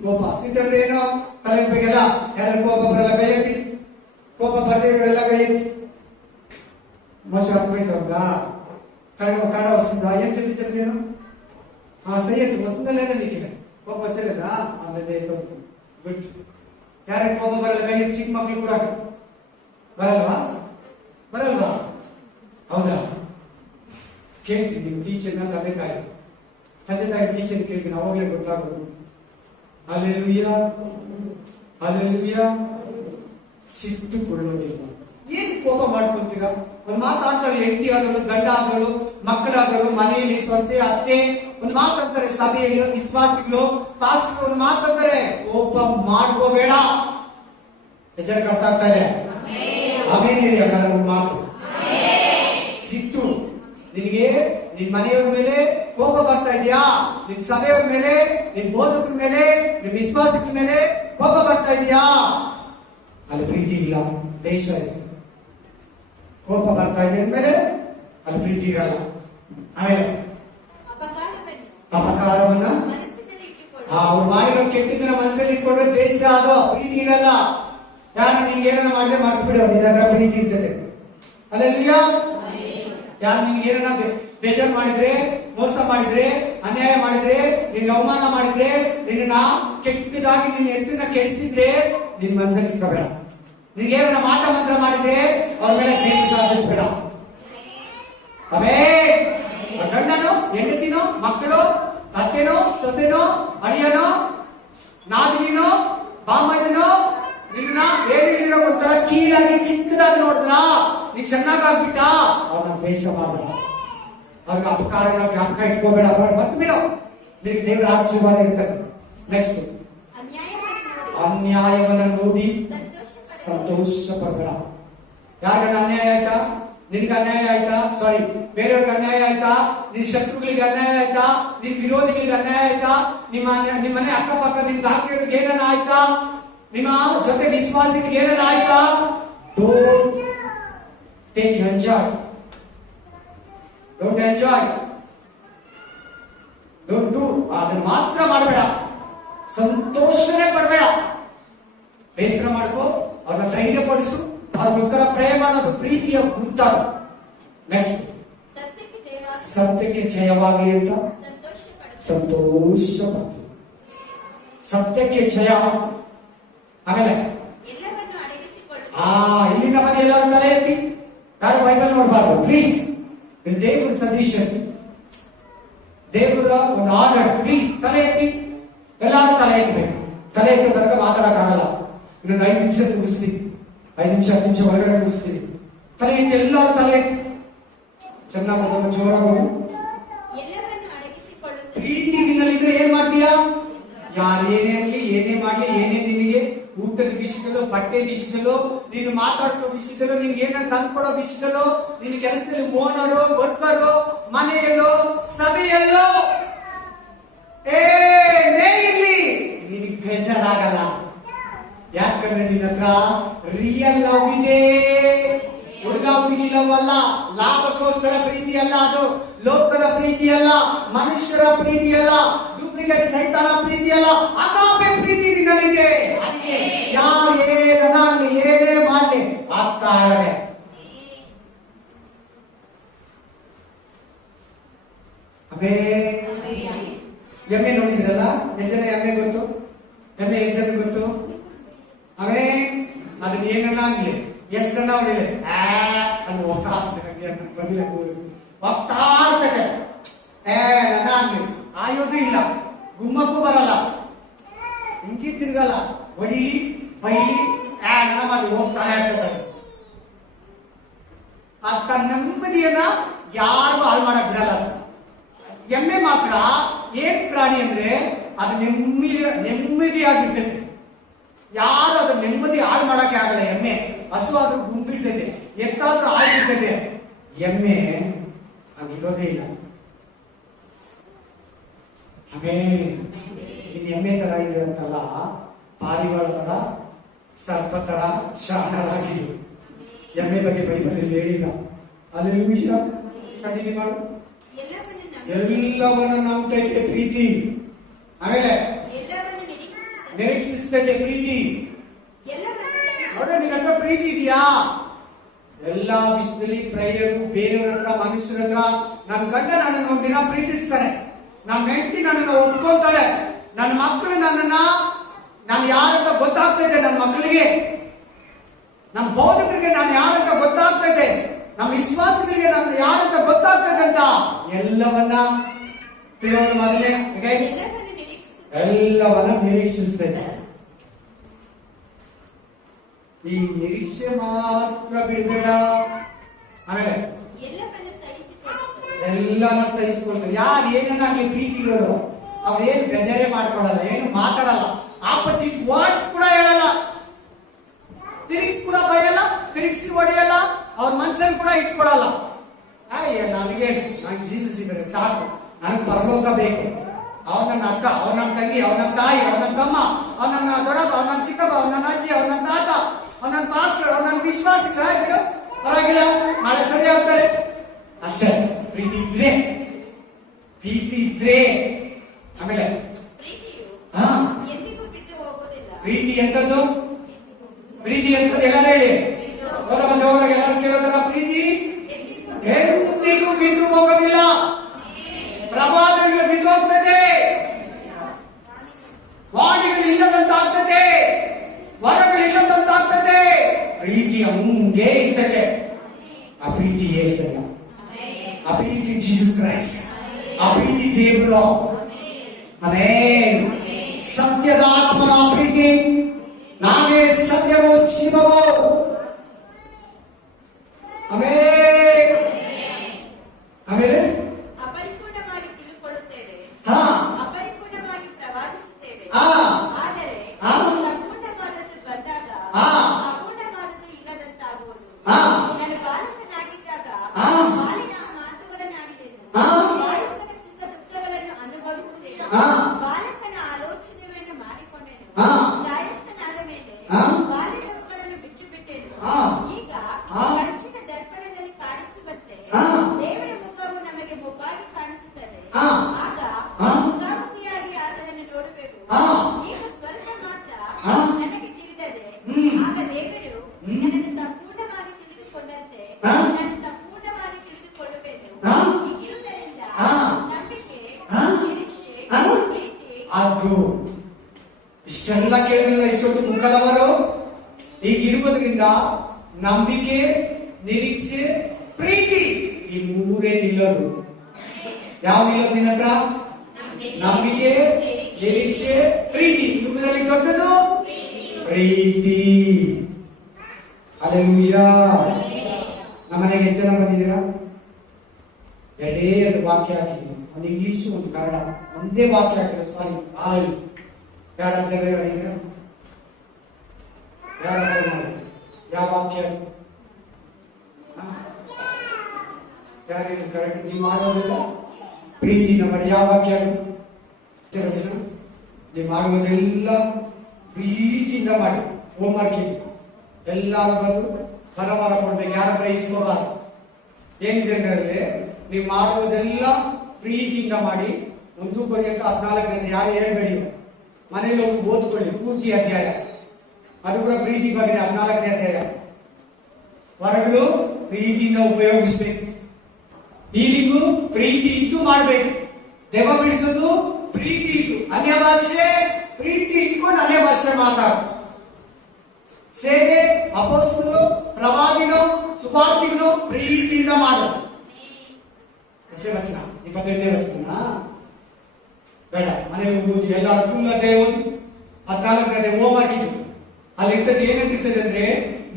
ಕೋಪ. ಸಿಟ್ಟಂದ್ರೆ ಏನೋ ತಲೆ ಬೇಗೆಲ್ಲ ಯಾರು ಕೋಪ ಬರಲ್ಲ, ಕೈ ಎತ್ತಿ. ಕೋಪ ಬರ್ದೇವರೆಲ್ಲ ಕೈ ಎತ್ತಿ. మోస అర్థమైందా? కడ వస్తుందా? ఏం చెప్పించారు నేను? సై వస్తుందా లేదా నీకు? కోపం వచ్చలేదా? గుడ్. ಯಾರಿಗೆ ಕೋಪ ಬರಲ್ಲ? ಕೈ ಎತ್ತಿ. ಚಿಕ್ಕ ಮಕ್ಕಳು ಕೂಡ ಬರಲ್ವಾ? ಹೌದಾ? ಕೇಳ್ತೀನಿ ನೀವು ಟೀಚರ್ನ, ತಂದೆ ತಾಯಿ ಟೀಚರ್ ಕೇಳ್ತೀನಿ, ಅವಾಗಲೇ ಗೊತ್ತಾಗೋದು. Hallelujah, hallelujah. ಸಿಟ್ಟುಕೊಳ್ಳೋದಿಲ್ಲ. ಏನು ಕೋಪ ಮಾಡ್ಕೊಂತೀರಾ? ಒಂದು ಮಾತಾಡ್ತಾರೆ, ಹೆಂಡತಿ ಆದಳು, ಗಂಡ ಆದಳು, ಮಕ್ಕಳಾದಳು, ಮನೆಯಲ್ಲಿ ಸೊಸೆ ಅತ್ತೆ ಒಂದು ಮಾತಾಡ್ತಾರೆ, ಸಭೆಯಲ್ಲಿ ವಿಶ್ವಾಸಿಗಳು ಪಾಸ್ಟರ್ ಒಂದು ಮಾತಾಡ್ತಾರೆ. ಕೋಪ ಮಾಡ್ಕೋಬೇಡ. ಎಚ್ಚರಿಕೆ ಅರ್ಥ ಆಗ್ತಾರೆ? ಆಮೇಲೆ ಒಂದು ಮಾತು, ಸಿಟ್ಟು. ನಿನಗೆ ನಿನ್ ಮನೆಯವ್ರ ಮೇಲೆ ಕೋಪ ಬರ್ತಾ ಇದೆಯಾ? ನಿನ್ ಸಭೆಯವ್ರ ಮೇಲೆ, ನಿನ್ ಬೋಧಕರ ಮೇಲೆ, ನಿನ್ ವಿಶ್ವಾಸಗಳ ಮೇಲೆ ಕೋಪ ಬರ್ತಾ ಇದೆಯಾ? ಅಲ್ಲಿ ಪ್ರೀತಿ ಇಲ್ಲ, ದೇಶ ಇದೆ. ಕೋಪ ಬರ್ತಾ ಇದೆ ಅಂದ್ಮೇಲೆ ಅಲ್ಲಿ ಪ್ರೀತಿ ಇರಲ್ಲ. ಆಮೇಲೆ ಅಪಕಾರವನ್ನ ಅವ್ರು ಮಾಡಿರೋ ಕೆಟ್ಟದನ್ನ ಮನಸ್ಸಲ್ಲಿ ಇಟ್ಕೊಂಡ್ರೆ ದ್ವೇಷ, ಅದು ಪ್ರೀತಿ ಇರಲ್ಲ. ಯಾರು ನಿನ್ಗೆ ಏನಾರ ಮಾಡಿದ್ರೆ ಮರ್ತು ಬಿಡು, ನಿನ್ನ ಹತ್ರ ಪ್ರೀತಿ ಇರ್ತದೆ. ಅಲ್ಲೆಲ್ಲ ಯಾರು ನಿನ್ಗೆ ಏನಾರ ಬೇಜಾರು ಮಾಡಿದ್ರೆ, ಮೋಸ ಮಾಡಿದ್ರೆ, ಅನ್ಯಾಯ ಮಾಡಿದ್ರೆ, ನಿನ್ಗೆ ಅವಮಾನ ಮಾಡಿದ್ರೆ, ನಿನ್ನ ಕೆಟ್ಟದಾಗಿ ನಿನ್ನ ಹೆಸರನ್ನ ಕೆಡಿಸಿದ್ರೆ ನಿನ್ ಮನಸ್ಸಲ್ಲಿ ಇಟ್ಕೋಬೇಡ. ನಿನ್ಗೆ ಏನಾರ ಮಾಟ ಮಂತ್ರ ಮಾಡಿದ್ರೆ ಅವ್ರ ಮೇಲೆ ದ್ವೇಷ ಸಾಧಿಸ್ಬೇಡ. ಗಂಡನೋ, ಹೆಂಡತಿನೋ, ಮಕ್ಕಳು, ಅತ್ತೆನೋ, ಸೊಸೆನೋ, ಅಳಿಯನೋ, ನಾದಿನೋ, ಬಾಮೈದನೋ ನಿನ್ನ ಏನು ಒಂಥರ ಕೀಳಾಗಿ ಚಿಕ್ಕದಾಗಿ ನೋಡಿದ್ರ, ನೀ ಚೆನ್ನಾಗಾಗ್ಬಿಟ್ಟ, ಅವ್ರನ್ನ ದ್ವೇಷ ಮಾಡಬೇಡ. ಅವ್ರಿಗೆ ಅಪಕಾರನ ಜ್ಞಾಪಕ ಇಟ್ಕೋಬೇಡ, ಮತ್ ಬಿಡು. ದೇವರ ಆಶೀರ್ವಾದ ಇರ್ತದೆ. ನೆಕ್ಸ್ಟ್, ಅನ್ಯಾಯವನ್ನು ನೋಡಿ ಸಂತೋಷ ಪಡಬೇಡ. ಯಾರಿಗಾನ ಅನ್ಯಾಯ ಆಯ್ತಾ? ನಿನ್ಗೆ ಅನ್ಯಾಯ ಆಯ್ತಾ? ಸಾರಿ, ಬೇರೆಯವ್ರಿಗೆ ಅನ್ಯಾಯ ಆಯ್ತಾ? ನಿನ್ ಶತ್ರುಗಳಿಗೆ ಅನ್ಯಾಯ ಆಯ್ತಾ? ನಿನ್ ವಿರೋಧಿಗಳಿಗೆ ಅನ್ಯಾಯ ಆಯ್ತಾ? ನಿಮ್ಮ ಮನೆ ಅಕ್ಕಪಕ್ಕ ನಿಮ್ಗೆ ಹಾಕಿರೋರಿಗೆ ಏನಾನ ಆಯ್ತಾ? ನಿಮ್ಮ ಜೊತೆ ವಿಶ್ವಾಸಿಗಳಿಗೆ ಏನಾನ ಆಯ್ತಾ? Don't take enjoy, don't enjoy, don't do. ಅದನ್ನ ಮಾತ್ರ ಮಾಡಬೇಡ, ಸಂತೋಷನೇ ಪಡಬೇಡ. ಬೇಸರ ಮಾಡ್ಕೋ, ಅವ್ರನ್ನ ಧೈರ್ಯ ಪಡಿಸು, ಅವ್ರಿಗೋಸ್ಕರ ಪ್ರೇ ಮಾಡೋದು ಪ್ರೀತಿಯ ಗುರುತಾಗ. ನೆಕ್ಸ್ಟ್, ಸತ್ಯಕ್ಕೆ ಜಯವಾಗಲಿ ಅಂತ ಸಂತೋಷ ಪಡ್ತೀವಿ. ಸತ್ಯಕ್ಕೆ ಜಯ. ಆಮೇಲೆ ಇಲ್ಲಿಂದ ಮನೆ ಎಲ್ಲರೂ ತಲೆ ಎತ್ತಿ, ಯಾರು ಬೈಬಲ್ ನೋಡಬಾರ್ದು ಪ್ಲೀಸ್. ಇದು ದೇವರ ಸಜೆಷನ್, ದೇವರ ಒಂದು ಆರ್ಡರ್. ಪ್ಲೀಸ್ ತಲೆ ಎತ್ತಿ, ಎಲ್ಲರೂ ತಲೆ ಎತ್ತಬೇಕು. ತಲೆ ಎತ್ತಿದ ತನಕ ಮಾತಾಡಕ್ಕಾಗಲ್ಲ. ಇನ್ನೊಂದು 5 ನಿಮಿಷ ಮುಗಿಸ್ತೀವಿ, 5 ನಿಮಿಷ 10 ನಿಮಿಷ ಹೊರಗಡೆ ಮುಗಿಸ್ತೀವಿ. ತಲೆ ಎತ್ತಿ, ಎಲ್ಲರೂ ತಲೆ ಎತ್ತಿ, ಚೆನ್ನಾಗಿ ಹೋಗೋದು, ಜೋರಾಗೋದು. ಪ್ರೀತಿ ನಿನ್ನಲ್ಲಿದ್ರೆ ಏನ್ ಮಾಡ್ತೀಯಾ? ಯಾರು ಏನೇ ಆಗ್ಲಿ, ಏನೇ ಮಾಡ್ಲಿ, ಏನೇ ನಿನಗೆ ಊಟದ ವಿಷಯದಲ್ಲೋ, ಬಟ್ಟೆ ವಿಷಯದಲ್ಲೋ, ನೀನು ಮಾತಾಡಿಸೋ ವಿಷಯದಲ್ಲೋ, ನಿನ್ಗೆ ಏನಾದ್ರು ತಂದ್ಕೊಡೋ ವಿಷಯದಲ್ಲೋ, ನಿನ್ನ ಕೆಲಸದಲ್ಲಿ ಓನರು, ವರ್ಕರು, ಮನೆಯಲ್ಲೋ, ಸಭೆಯಲ್ಲೋ ಏನೇ ಇರ್ಲಿ ನಿನಗೆ ಬೇಜಾರಾಗಲ್ಲ. ಯಾಕಂದ್ರೆ ನಿನ್ನ ಹತ್ರ ರಿಯಲ್ ಲವ್ ಇದೆ. ಹುಡುಗ ಹುಡುಗಿ ಲವ್ ಅಲ್ಲ, ಲಾಭಕ್ಕೋಸ್ಕರ ಪ್ರೀತಿ ಅಲ್ಲ, ಅದು ಲೋಕದ ಪ್ರೀತಿ ಅಲ್ಲ, ಮನುಷ್ಯರ ಪ್ರೀತಿ ಅಲ್ಲ, ಡೂಪ್ಲಿಕೇಟ್ ಸೈತಾನ ಪ್ರೀತಿ ಅಲ್ಲ, ಅಗಾಪೆ ಪ್ರೀತಿ ನಿನ್ನಲ್ಲಿದೆ. ಅದಕ್ಕೆ ಯಾರು ಏನೇ ಮಾಡಲಿ ಆಗ್ತಾ ಇರದೆ. ಎಮ್ಮೆ ನೋಡಿದ್ರಲ್ಲ, ಎಷ್ಟು ಜನ ಎಮ್ಮೆ ಗೊತ್ತು? ಎಮ್ಮೆ ಎಷ್ಟು ಜನ ಗೊತ್ತು? ಅದನ್ನ ಏನನ್ನ ಆಗ್ಲಿ, ಎಷ್ಟನ್ನ ಹೊಡಿಲಿ, ಅದು ಹೋಗ್ತಾ ಇರ್ತದೆ, ಹೋಗ್ತಾ ಇರ್ತದೆ. ನನ್ನ ಆಗ್ಲಿ ಆಯೋದು ಇಲ್ಲ, ಗುಮ್ಮಕ್ಕೂ ಬರಲ್ಲ, ಹಿಂಗಿ ತಿರ್ಗಲ್ಲ, ಹೊಡಿಲಿ ಬೈಲಿ ನನ್ನ ಮಾಡಿ ಹೋಗ್ತಾ ಇರ್ತದೆ. ತನ್ನ ನೆಮ್ಮದಿಯನ್ನ ಯಾರಿಗೂ ಹಾಳು ಮಾಡಕ್ ಬಿಡಲ್ಲ. ಎಮ್ಮೆ ಮಾತ್ರ ಏನ್ ಪ್ರಾಣಿ ಅಂದ್ರೆ ಅದು ನೆಮ್ಮದಿಯಾಗಿರ್ತದೆ. ಯಾರು ಅದ್ರ ನೆಮ್ಮದಿ ಹಾಳು ಮಾಡಕ್ಕೆ ಆಗಲ್ಲ. ಎಮ್ಮೆ ಹಸುವಾದ್ರೂ ಗುಂಪಿರ್ತದೆ, ಎತ್ತಾದ್ರೂ ಆಗಿರ್ತದೆ. ಎಮ್ಮೆ ಹಾಗಿರೋದೇ ಇಲ್ಲ. ಇನ್ನು ಎಮ್ಮೆ ತರ ಇರುವಂತಲ್ಲ, ಪಾರಿವಾಳ ತರ, ಸರ್ಪ ತರ ಶಾಣರಾಗಿರು. ಎಮ್ಮೆ ಬಗ್ಗೆ ಬೈಬಲ್ ಹೇಳಿಲ್ಲ. ಅಲ್ಲಿ ವಿಷಯ ಕಂಟಿನ್ಯೂ ಮಾಡು. ಎಲ್ಲವನ್ನು ನಂಬತೈತೆ ಪ್ರೀತಿ. ಆಮೇಲೆ ನಿರೀಕ್ಷಿಸ್ತೈತೆ ಪ್ರೀತಿ. ನೋಡ್ರೆ ನಿನ್ನ ಹತ್ರ ಪ್ರೀತಿ ಇದೆಯಾ? ಎಲ್ಲಾ ವಿಷಯದಲ್ಲಿ ಪ್ರೇಯರು, ಬೇರೆಯವ್ರ ಹತ್ರ, ಮನುಷ್ಯರ ಹತ್ರ, ನನ್ನ ಗಂಡ ನನ್ನನ್ನು ಒಂದಿನ ಪ್ರೀತಿಸ್ತಾನೆ, ನನ್ನ ಹೆಂಡತಿ ನನ್ನನ್ನು ಒಪ್ಕೊಂತಾಳೆ, ನನ್ನ ಮಕ್ಕಳು ನಾನು ಯಾರಂತ ಗೊತ್ತಾಗ್ತೈತೆ, ನನ್ನ ಮಕ್ಕಳಿಗೆ, ನಮ್ಮ ಬೋಧಕರಿಗೆ ನಾನು ಯಾರಂತ ಗೊತ್ತಾಗ್ತೈತೆ, ನಮ್ಮ ವಿಶ್ವಾಸಗಳಿಗೆ ನಾನು ಯಾರಂತ ಗೊತ್ತಾಗ್ತದೆ ಅಂತ ಎಲ್ಲವನ್ನ ಮೊದಲೇ ಎಲ್ಲವನ್ನ ನಿರೀಕ್ಷಿಸ್ತೈತೆ. ಈ ನಿರೀಕ್ಷೆ ಮಾತ್ರ ಬಿಡಬೇಡ. ಆಮೇಲೆ ಎಲ್ಲನ ಸಹಿಸ್ಕೊಳ್ತಾರೆ. ಯಾರು ಏನಾಗ್ಲಿ ಪ್ರೀತಿ ಇರೋರು ಅವ್ರೇನು ಬೇಜಾರೇ ಮಾಡ್ಕೊಳ್ಳಲ್ಲ, ಏನು ಮಾತಾಡಲ್ಲ, ಆಪೋಸಿಟ್ ವರ್ಡ್ಸ್ ಕೂಡ ಹೇಳಲ್ಲ, ತಿರುಗಿಸಿ ಕೂಡ ಬೈಯಲ್ಲ, ತಿರುಗಿಸಿ ಹೊಡೆಯಲ್ಲ, ಅವ್ರ ಮನ್ಸಲ್ಲಿ ಕೂಡ ಇಟ್ಕೊಳಲ್ಲ. ನನಗೆ ಜೀಸಸ್ ಇದ್ದಾರೆ ಸಾಕು, ನನಗೆ ಪರಲೋಕ ಬೇಕು, ಅವ್ರ ನನ್ನ ಅಕ್ಕ, ಅವ್ರ ನನ್ನ ತಂಗಿ, ಅವ್ರ ನನ್ನ ತಾಯಿ, ಅವ್ರ ನನ್ನ ತಮ್ಮ, ಅವ್ರ ನನ್ನ ದೊಡ್ಡಪ್ಪ, ಅವ್ರ ನನ್ನ ಚಿಕ್ಕಪ್ಪ, ಅವ್ರ ನನ್ನ ಅಜ್ಜಿ, ಅವ್ರ ನನ್ನ ತಾತ, ಅವ್ರ ನನ್ನ ಪಾಸ್ಟರ್, ಅವ್ರ ನನ್ನ ವಿಶ್ವಾಸಿಕ ಬಿಡು, ಪರವಾಗಿಲ್ಲ, ನಾಳೆ ಸರಿ ಆಗ್ತಾರೆ ಅಷ್ಟೇ. ಪ್ರೀತಿ ಇದ್ರೆ ಆಮೇಲೆ ಪ್ರೀತಿ ಎಂತದ್ದು? ಪ್ರೀತಿ ಎಂತದ್ದು ಎಲ್ಲರೂ ಹೇಳಿ. ಜೋರಾಗಿ ಎಲ್ಲರೂ ಕೇಳೋದರ ಪ್ರೀತಿ ಎಂದಿಗೂ ಬಿದ್ದು ಹೋಗೋದಿಲ್ಲ. ಪ್ರವಾದಗಳು ಬಿದ್ದು ಹೋಗ್ತದೆ, ವಾಣಿಗಳು ಇಲ್ಲದಂತಾಗ್ತದೆ, ವರಗಳು ಇಲ್ಲದಂತಾಗ್ತದೆ. ಪ್ರೀತಿ ಹಂಗೆ ಇರ್ತದೆ. ಆ ಪ್ರೀತಿ ಯೇಸಯ್ಯ, ಆ ಪ್ರೀತಿ ಜೀಸಸ್ ಕ್ರೈಸ್ಟ್, ಆ ಪ್ರೀತಿ ದೇವರು. ಆಮೆನ್. ಸತ್ಯದ ಆತ್ಮನ ಪ್ರೀತಿ, ನಾವೇ ಸತ್ಯವೋ ಶಿವವೋ. ಆಮೇಲೆ ಅಪರಿಪೂರ್ಣವಾಗಿ ತಿಳಿದುಕೊಳ್ಳುತ್ತೇವೆ. ಹೇಳಿದ್ರಲ್ಲ ಇಷ್ಟೊತ್ತು ಮುಖಲವರು ಹೀಗಿರುವುದರಿಂದ ನಂಬಿಕೆ, ನಿರೀಕ್ಷೆ, ಪ್ರೀತಿ ಈ ಮೂರೇ ನಿಲ್ಲೋದು. ಯಾವ ನಿಲ್ಲೋದು ನಿನ್ನ ಹತ್ರ? ನಂಬಿಕೆ, ನಿರೀಕ್ಷೆ, ಪ್ರೀತಿ. ಇವುಗಳಲ್ಲಿ ದೊಡ್ಡದು ಪ್ರೀತಿ. ಹಲ್ಲೆಲೂಯಾ. ನಮ್ಮನೆಗೆ ಎಷ್ಟು ಜನ ಬಂದಿದ್ದೀರಾ? ಎರಡೇ ಎರಡು ವಾಕ್ಯ ಹಾಕಿದ್ದೀನಿ, ಒಂದು ಇಂಗ್ಲಿಷ್ ಒಂದು ಕನ್ನಡ, ಒಂದೇ ವಾಕ್ಯ ಹಾಕಿದ್ರು. ಸಾರಿ, ಹಾಲು ಯಾರ ಜನ ಹೇಳಿದ್ದೀರಾ? ಯಾವ ವಾಕ್ಯ? ಯಾರು ಕರೆಕ್ಟ್? ನೀವು ಮಾಡೋದಿಲ್ಲ ಪ್ರೀತಿನ ಮಾಡಿ. ಯಾವ ವಾಕ್ಯ? ನೀವು ಮಾಡುವುದೆಲ್ಲ ಪ್ರೀತಿಯಿಂದ ಮಾಡಿ. ಹೋಮ್ ವರ್ಕ್ ಎಲ್ಲಾರು ಬಂದು ಬರವಾರ ಕೊಡ್ಬೇಕು, ಯಾರ ಹತ್ರ ಇಸ್ಕೋಬಾರ್ದು. ಏನಿದೆ ಅಂದ್ರೆ ನೀವು ಮಾಡುವುದೆಲ್ಲ ಪ್ರೀತಿಯಿಂದ ಮಾಡಿ. 1 ಕೊರಿಂಥ 14 ಯಾರು ಹೇಳ್ಬೇಡಿ, ಮನೇಲಿ ಹೋಗಿ ಓದ್ಕೊಳ್ಳಿ ಪೂರ್ತಿ ಅಧ್ಯಾಯ, ಅದು ಕೂಡ ಪ್ರೀತಿ ಬಗ್ಗೆ 14ನೇ ಅಧ್ಯಾಯ. ಹೊರಗಲು ಪ್ರೀತಿಯಿಂದ ಉಪಯೋಗಿಸ್ಬೇಕು. ಹೀಲಿಂಗು ಪ್ರೀತಿ ಇದ್ದು ಮಾಡ್ಬೇಕು. ದೆವ್ವ ಬಿಡಿಸೋದು ಪ್ರೀತಿ ಇದ್ದು, ಅನ್ಯ ಭಾಷೆ ಪ್ರೀತಿ ಇಟ್ಕೊಂಡು ಅನ್ಯ ಭಾಷೆ ಮಾತಾಡು. ಸೇವೆ ಅಪೊಸ್ತಲರು, ಪ್ರವಾದಿಗಳು, ಸುವಾರ್ತಿಗಳು ಪ್ರೀತಿಯಿಂದ ಮಾಡು. ಅಷ್ಟೇ ವಚನ. 22ನೇ ವಚನ ಬೇಡ. ಮನೆಗೆ ಹೋಗುವುದು ಎಲ್ಲರೂ ಫುಲ್ ಅದೇ ಓದಿ 14ನೇ ಹೋಮ್ ಹಾಕಿದ್ದು. ಅಲ್ಲಿ ಇರ್ತದೆ, ಏನಂತಿರ್ತದೆ ಅಂದ್ರೆ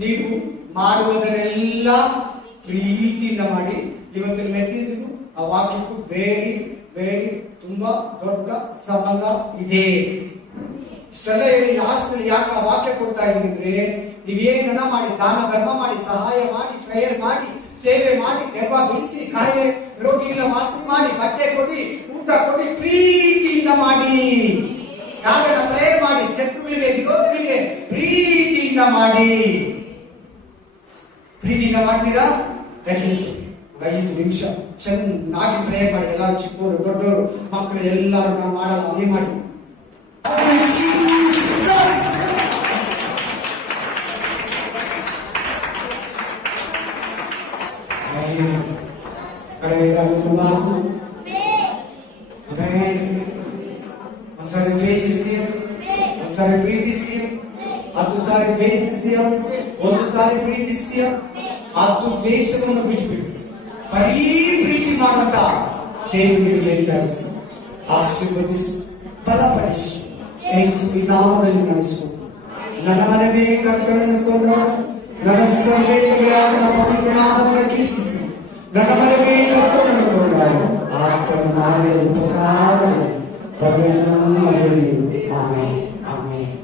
ನೀವು ಮಾಡುವುದನ್ನೆಲ್ಲ ಪ್ರೀತಿಯಿಂದ ಮಾಡಿ. ಇವತ್ತಿನ ಮೆಸೇಜ್ಗೂ ಆ ವಾಕ್ಯಕ್ಕೂ ವೆರಿ ವೆರಿ ತುಂಬಾ ದೊಡ್ಡ ಸಂಬಂಧ ಇದೆ. ಇಷ್ಟೆಲ್ಲ ಹೇಳಿ ಲಾಸ್ಟ್ನಲ್ಲಿ ಯಾಕೆ ಆ ವಾಕ್ಯ ಕೊಡ್ತಾ ಇದೀನಿ ಅಂದ್ರೆ, ನೀವೇನ ಮಾಡಿ, ದಾನ ಧರ್ಮ ಮಾಡಿ, ಸಹಾಯ ಮಾಡಿ, ಪ್ರೇಯರ್ ಮಾಡಿ, ಸೇವೆ ಮಾಡಿ, ದೆವ್ವ ಬಿಡಿಸಿ, ಕಾಯಿಲೆ ರೋಗಿಗಳ ವಾಸಿ ಮಾಡಿ, ಬಟ್ಟೆ ಕೊಡಿ, ಊಟ ಕೊಡಿ, ಪ್ರೀತಿಯಿಂದ ಮಾಡಿ. ಯಾರೆಲ್ಲ ಪ್ರೇಯರ್ ಮಾಡಿ, ಶತ್ರುಗಳಿಗೆ ವಿರೋಧಿಗಳಿಗೆ ಪ್ರೀತಿಯಿಂದ ಮಾಡಿ. ಪ್ರೀತಿಯಿಂದ ಮಾಡ್ತೀರಾ? 5 ನಿಮಿಷ ಚೆನ್ನಾಗಿ ಪ್ರೇಯರ್ ಮಾಡಿ. ಎಲ್ಲರೂ ಚಿಕ್ಕವರು ದೊಡ್ಡವರು ಮಕ್ಕಳು ಎಲ್ಲರೂ ನಾವು ಮಾಡಲ್ಲ, ಅವೇ ಮಾಡಿ. ಒಂದ್ಸಾರಿ ದ್ವೇಷಿಸ್ತೀಯ, ಒಂದ್ಸಾರಿ ಪ್ರೀತಿಸ್ತೀಯ, 10 ಸಾರಿ ದ್ವೇಷಿಸ್ತೀಯ, 1 ಸಾರಿ ಪ್ರೀತಿಸ್ತೀಯ. 10 ದ್ವೇಷವನ್ನು ಬಿಟ್ಬಿಟ್ಟು ಬರೀ ಪ್ರೀತಿ ಮಾಡುವಂತ ದೇವರಿಗೆ ಹೇಳ್ತಾರೆ, ಆಶೀರ್ವದಿಸು, ಬಲಪಡಿಸು, ಯೇಸುವಿನ ನಾಮದಲ್ಲಿ ನಡೆಸು. ನನ್ನ ಮನವೇ ಕರ್ತನನ್ನು ಕೊಂಡಾಡು, ನನ್ನ ಸರ್ವೇತಗಳಾದ ಪವಿತ್ರ ನಾಮವನ್ನು ಕೀರ್ತಿಸಿ. ನನ್ನ ಮನವೇ ಕರ್ತನನ್ನು ಕೊಂಡಾಡು, ಆತನ ಮಾಡಿದ ಉಪಕಾರಗಳು. Amen, amen.